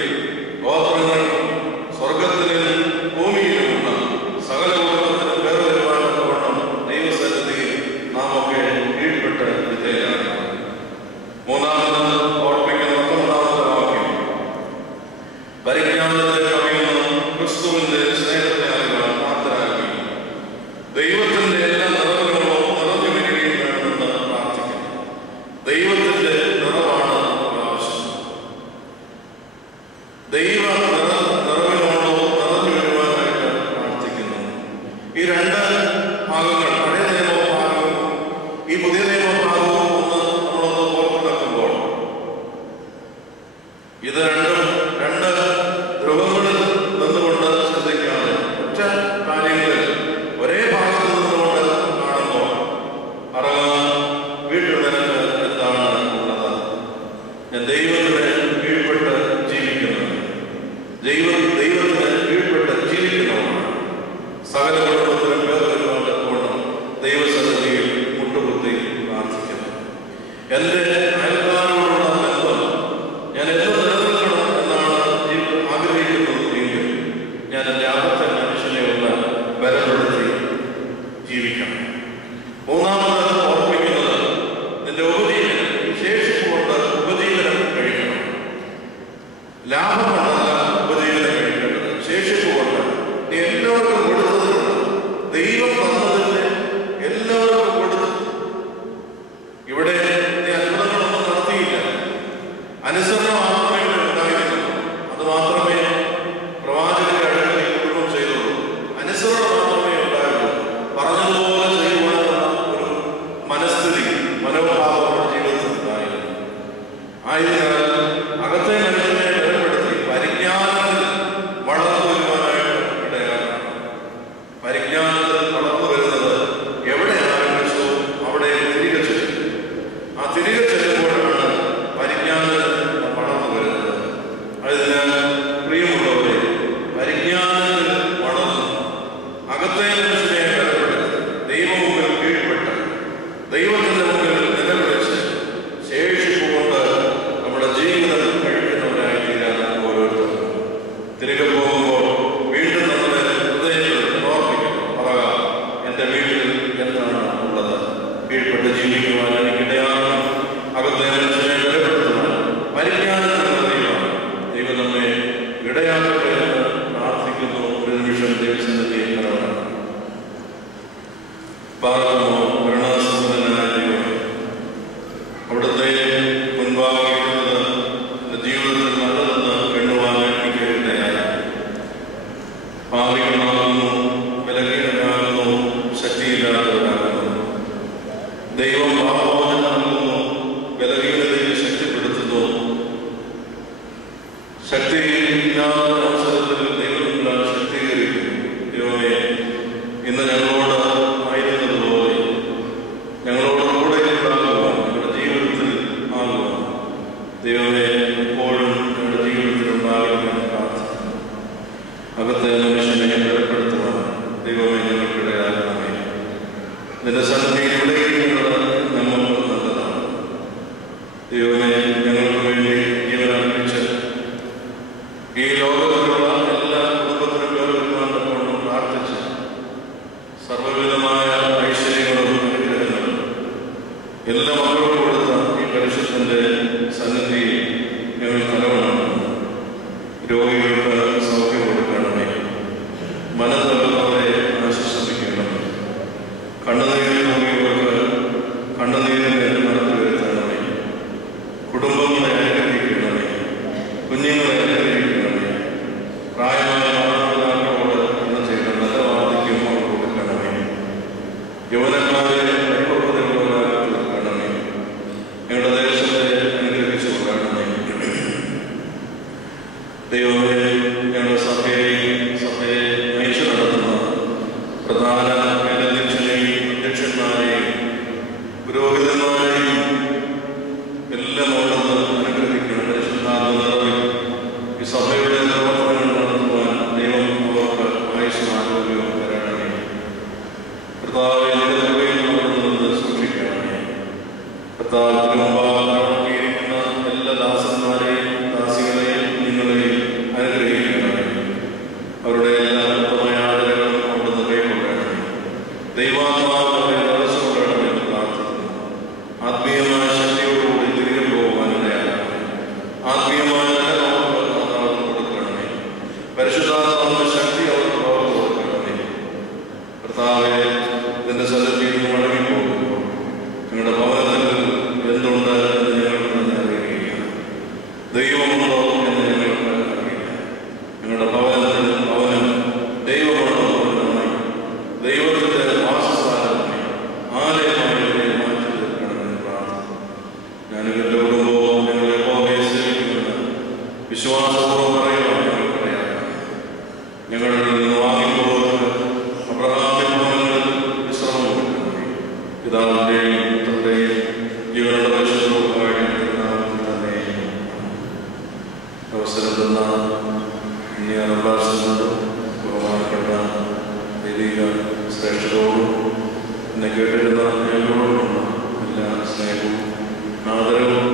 ഗോത്രങ്ങൾക്കും സ്വർഗത്തിലും ഭൂമിയിലുമുള്ള സകല കുടുംബത്തിനും പേര് വരുവാനൊക്കെ ദൈവസന്നിധിയിൽ നാം ഒക്കെ കീഴ്പ്പെട്ട് വിധേയരാണ്. മൂന്നാമത് ഓർപ്പിക്കുന്ന 19ാമത്തെ വാക്യം, പരിജ്ഞാനത്തെ കവിയുന്ന ക്രിസ്തുവിന്റെ സ്നേഹത്തെ അറിയാൻ പ്രാപ്തരാക്കി ദൈവത്തിന്റെ എല്ലാ നിറവുകളും നിറഞ്ഞു വരികയും വേണമെന്ന് പ്രാർത്ഥിക്കുന്നു. ദൈവത്തിന്റെ നിറവാണ് ആവശ്യം. ദൈവ നിറവിനോടോ നിറഞ്ഞു വരുവാനായിട്ട് പ്രാർത്ഥിക്കുന്നു. ഈ 2 ഭാഗങ്ങൾ, പഴയ നിയമഭാഗവും ഈ പുതിയ നിയമഭാഗവും നമ്മളൊന്ന് ഓർത്തെടുക്കുമ്പോൾ ഇത് രണ്ടും 2 ധ്രുവങ്ങളിൽ നിന്നുകൊണ്ട് ശ്രദ്ധിക്കാതെ ഒറ്റ കാര്യങ്ങളിൽ ഒരേ ഭാഗത്ത് നിന്നുകൊണ്ട് കാണുമ്പോൾ അറിയാൻ വീട്ടിൽ നിനക്ക് എന്താണ് ഉള്ളത്? ഞാൻ ദൈവത്തിന് കീഴ്പ്പെട്ട് ജീവിക്കുന്നത്, ദൈവത്തിന് കീഴ്പ്പെട്ട് ജീവിക്കുന്നവരാണ്. സകല കുടുംബത്തിനും പേർ വരുവാൻ്റെ ഗുണം ദൈവസന്നിധിയിൽ മുട്ടുകുത്തി പ്രാർത്ഥിക്കുന്നു. എൻ്റെ അയൽക്കാരോടുള്ള ബന്ധം ഞാൻ എന്നും നിലനിൽക്കണം എന്നാണ് ആഗ്രഹിക്കുന്നത് എങ്കിൽ ഞാൻ എൻ്റെ അകത്തെ മനുഷ്യനെ ഒന്ന് ബലപ്പെടുത്തി ജീവിക്കണം. മൂന്നാമത് ഓർമ്മിക്കുന്നത്, നിന്റെ ഉപജീവനം ശേഷിച്ചുകൊണ്ട് ഉപജീവനം കഴിക്കണം. ലാഭം കൊണ്ടല്ല ഉപജീവനം കഴിക്കേണ്ടത്, ശേഷിച്ചുകൊണ്ട്. നീ എല്ലാവർക്കും കൊടുത്തതിനുള്ള ദൈവം തന്നതിന് എല്ലാവർക്കും കൊടുത്തു. ഇവിടെ നീ അത്ഭുതങ്ങളൊന്നും നടത്തിയില്ല. അനുസരണം മാത്രമേ ഉണ്ടായിരുന്നു. അത് മാത്രമേ പ്രവാചകന്റെ അടുക്കൽ കുടുംബം ചെയ്തുള്ളൂ. അനുസരണം മാത്രമേ ഉണ്ടായുള്ളൂ. പറഞ്ഞതുപോലെ പാർക്കുമോ കരുണാസമ്പന്നനായ ദൈവമേ, അവിടുത്തെ മുൻപാകിയിരുന്നത് എൻ്റെ ജീവിതത്തിൽ നല്ലതെന്ന് എണ്ണുവാൻ എനിക്ക് ഇടയായി. പാപികളാകുന്നു, ബലഹീനരാകുന്നു, ശക്തിയില്ലാത്തവരാകുന്നു. ദൈവം പാപമോചനം നൽകുന്നു, ബലഹീനതയെ ശക്തിപ്പെടുത്തുന്നു. ശക്തിയില്ലാത്ത അവസരത്തിൽ ദൈവം ശക്തീകരിക്കുന്നു. ദൈവമേ, ഇന്ന് ഞങ്ങളോട് ആയിരുന്നതുപോലെ ഞങ്ങളോട് കൂടെ ഉണ്ടാകുവാൻ, ഞങ്ങളുടെ ജീവിതത്തിൽ ആകുവാൻ ദൈവമേ എപ്പോഴും ഞങ്ങളുടെ ജീവിതത്തിൽ ഉണ്ടാകുമെന്ന് പ്രാർത്ഥിക്കുന്നു. അകത്തെ മനുഷ്യനെ ബലപ്പെടുത്തുവാൻ ദൈവമേ ഞങ്ങൾക്കിടയാകണമേ. നിന്റെ സന്നിധിയിലൂടെ നമുക്ക് നല്ലതാണ്. ദൈവമേ, ഞങ്ങൾക്ക് വേണ്ടി ജീവനർപ്പിച്ച് ഈ ലോകത്തിലുള്ള എല്ലാ കുടുംബത്തിനും വേർവരുവാൻ തക്കവണ്ണം പ്രാർത്ഥിച്ച് സർവ്വവിധമായ ഐശ്വര്യങ്ങളും അനുഗ്രഹങ്ങളും എല്ലാ മക്കളും കൊടുത്ത ഈ പരിശുദ്ധന്റെ സന്നിധിയിൽ ഞങ്ങൾ തലവണമാണ്. രോഗികൾക്ക് സൗഖ്യം കൊടുക്കണമേ. മനസ്സുള്ളവരെ ആശ്വസിപ്പിക്കണമേ. കണ്ണുനീരിൽ രോഗികൾക്ക് കണ്ണുനീരിനെ നടത്തി വരുത്തണമേ. കുടുംബങ്ങളെ അനുഗ്രഹിക്കണമേ. കുഞ്ഞുങ്ങളെ അനുഗ്രഹിക്കണമേ. പ്രായമായ മാതാപിതാക്കളോട് ഇന്ന് ചെയ്ത നല്ല വാർദ്ധക്യം അവർ കൊടുക്കണമേ. യൗവനക്കാരെ പരിപക്വതയുള്ളവരാക്കി തീർക്കണമേ. ഞങ്ങളുടെ ദേശത്തെ അനുഗ്രഹിച്ചു കൊള്ളണമേ. ദൈവമേ, ഞങ്ങളുടെ സഭയെ നയിച്ചു നടത്തുന്ന പ്രധാന മേലധ്യക്ഷനെയും അധ്യക്ഷന്മാരെയും പുരോഹിതന്മാരെയും എല്ലാം അവിടുന്ന് അനുഗ്രഹിക്കണം. പരിശുദ്ധാത്മാവിൽ ഈ സഭയുടെ പ്രവർത്തനങ്ങൾ നടത്തുവാൻ ദൈവം അവർക്ക് ആയുസ്സും ആരോഗ്യവും തരണമേ. കർത്താവെ, നിന്റെ കൃപയിൽ അവിടുന്ന് സൂക്ഷിക്കണമേ. കർത്താവിന് മുമ്പാകെ നടത്തിയിരിക്കുന്ന എല്ലാ ദാസന്മാരെയും ദാസികളെയും നിങ്ങളെയും അനുഗ്രഹിക്കണമേ. അവരുടെ എല്ലാ ഉത്തമമായ ആദരങ്ങളും അവിടുന്ന് കൈക്കൊള്ളണമേ. ദൈവാത്മാവിനെ നിറച്ചുകൊള്ളണമെന്ന് പ്രാർത്ഥിക്കുന്നു. ആത്മീയമായ ശക്തിയോടുകൂടി തിരികെ പോകുവാൻ ഇടയാകണമേ. ആത്മീയമായ അവർക്ക് കൊടുക്കണമേ. പരിശുദ്ധാത്മാവിന്റെ ശക്തി അവർക്ക് പകർന്നു കൊടുക്കണമേ. കർത്താവെ, ഇതിന്റെ സന്നിധിയിൽ നിന്ന് മടങ്ങിപ്പോകുമ്പോൾ ഞങ്ങളുടെ ഭവനത്തിൽ എന്തുണ്ട് എന്ന് ഞങ്ങൾക്ക് അറിയുകയാണ്. ദൈവമുണ്ടോ എന്ന് ഞങ്ങൾക്ക് അറിയില്ല. ഞങ്ങളുടെ ഭവനത്തിൽ ഭവനം ദൈവമുള്ള ഭവനമായി, ദൈവത്തിന്റെ വാസസ്ഥാനമായി, ആലയമായി മാറ്റി തീർക്കണമെന്ന് പ്രാർത്ഥിക്കുന്നു. ഞാനും എൻ്റെ കുടുംബവും ഞങ്ങളെ യഹോവയെ സേവിക്കുമെന്ന് വിശ്വാസപൂർവ്വം പറയുവാൻ ഞങ്ങൾക്കറിയാം. ഞങ്ങളിൽ നിന്ന് വാങ്ങിപ്പോകുന്നത് അബ്രഹാമിന്റെ ഭവനങ്ങളിൽ വിശ്രമം കൊടുക്കണമേ. പിതാവിന്റെയും പുത്രന്റെയും ജീവനുള്ള പരിശുദ്ധമായ നാമത്തിൽ തന്നെ അവസരം തന്ന അഭിലാഷങ്ങളോടും ബഹുമാനപ്പെട്ട ദൈവിക ശ്രേഷ്ഠരോടും എന്നെ കേട്ടിരുന്ന ഞങ്ങളോടുമുള്ള എല്ലാ സ്നേഹവും ആദരവും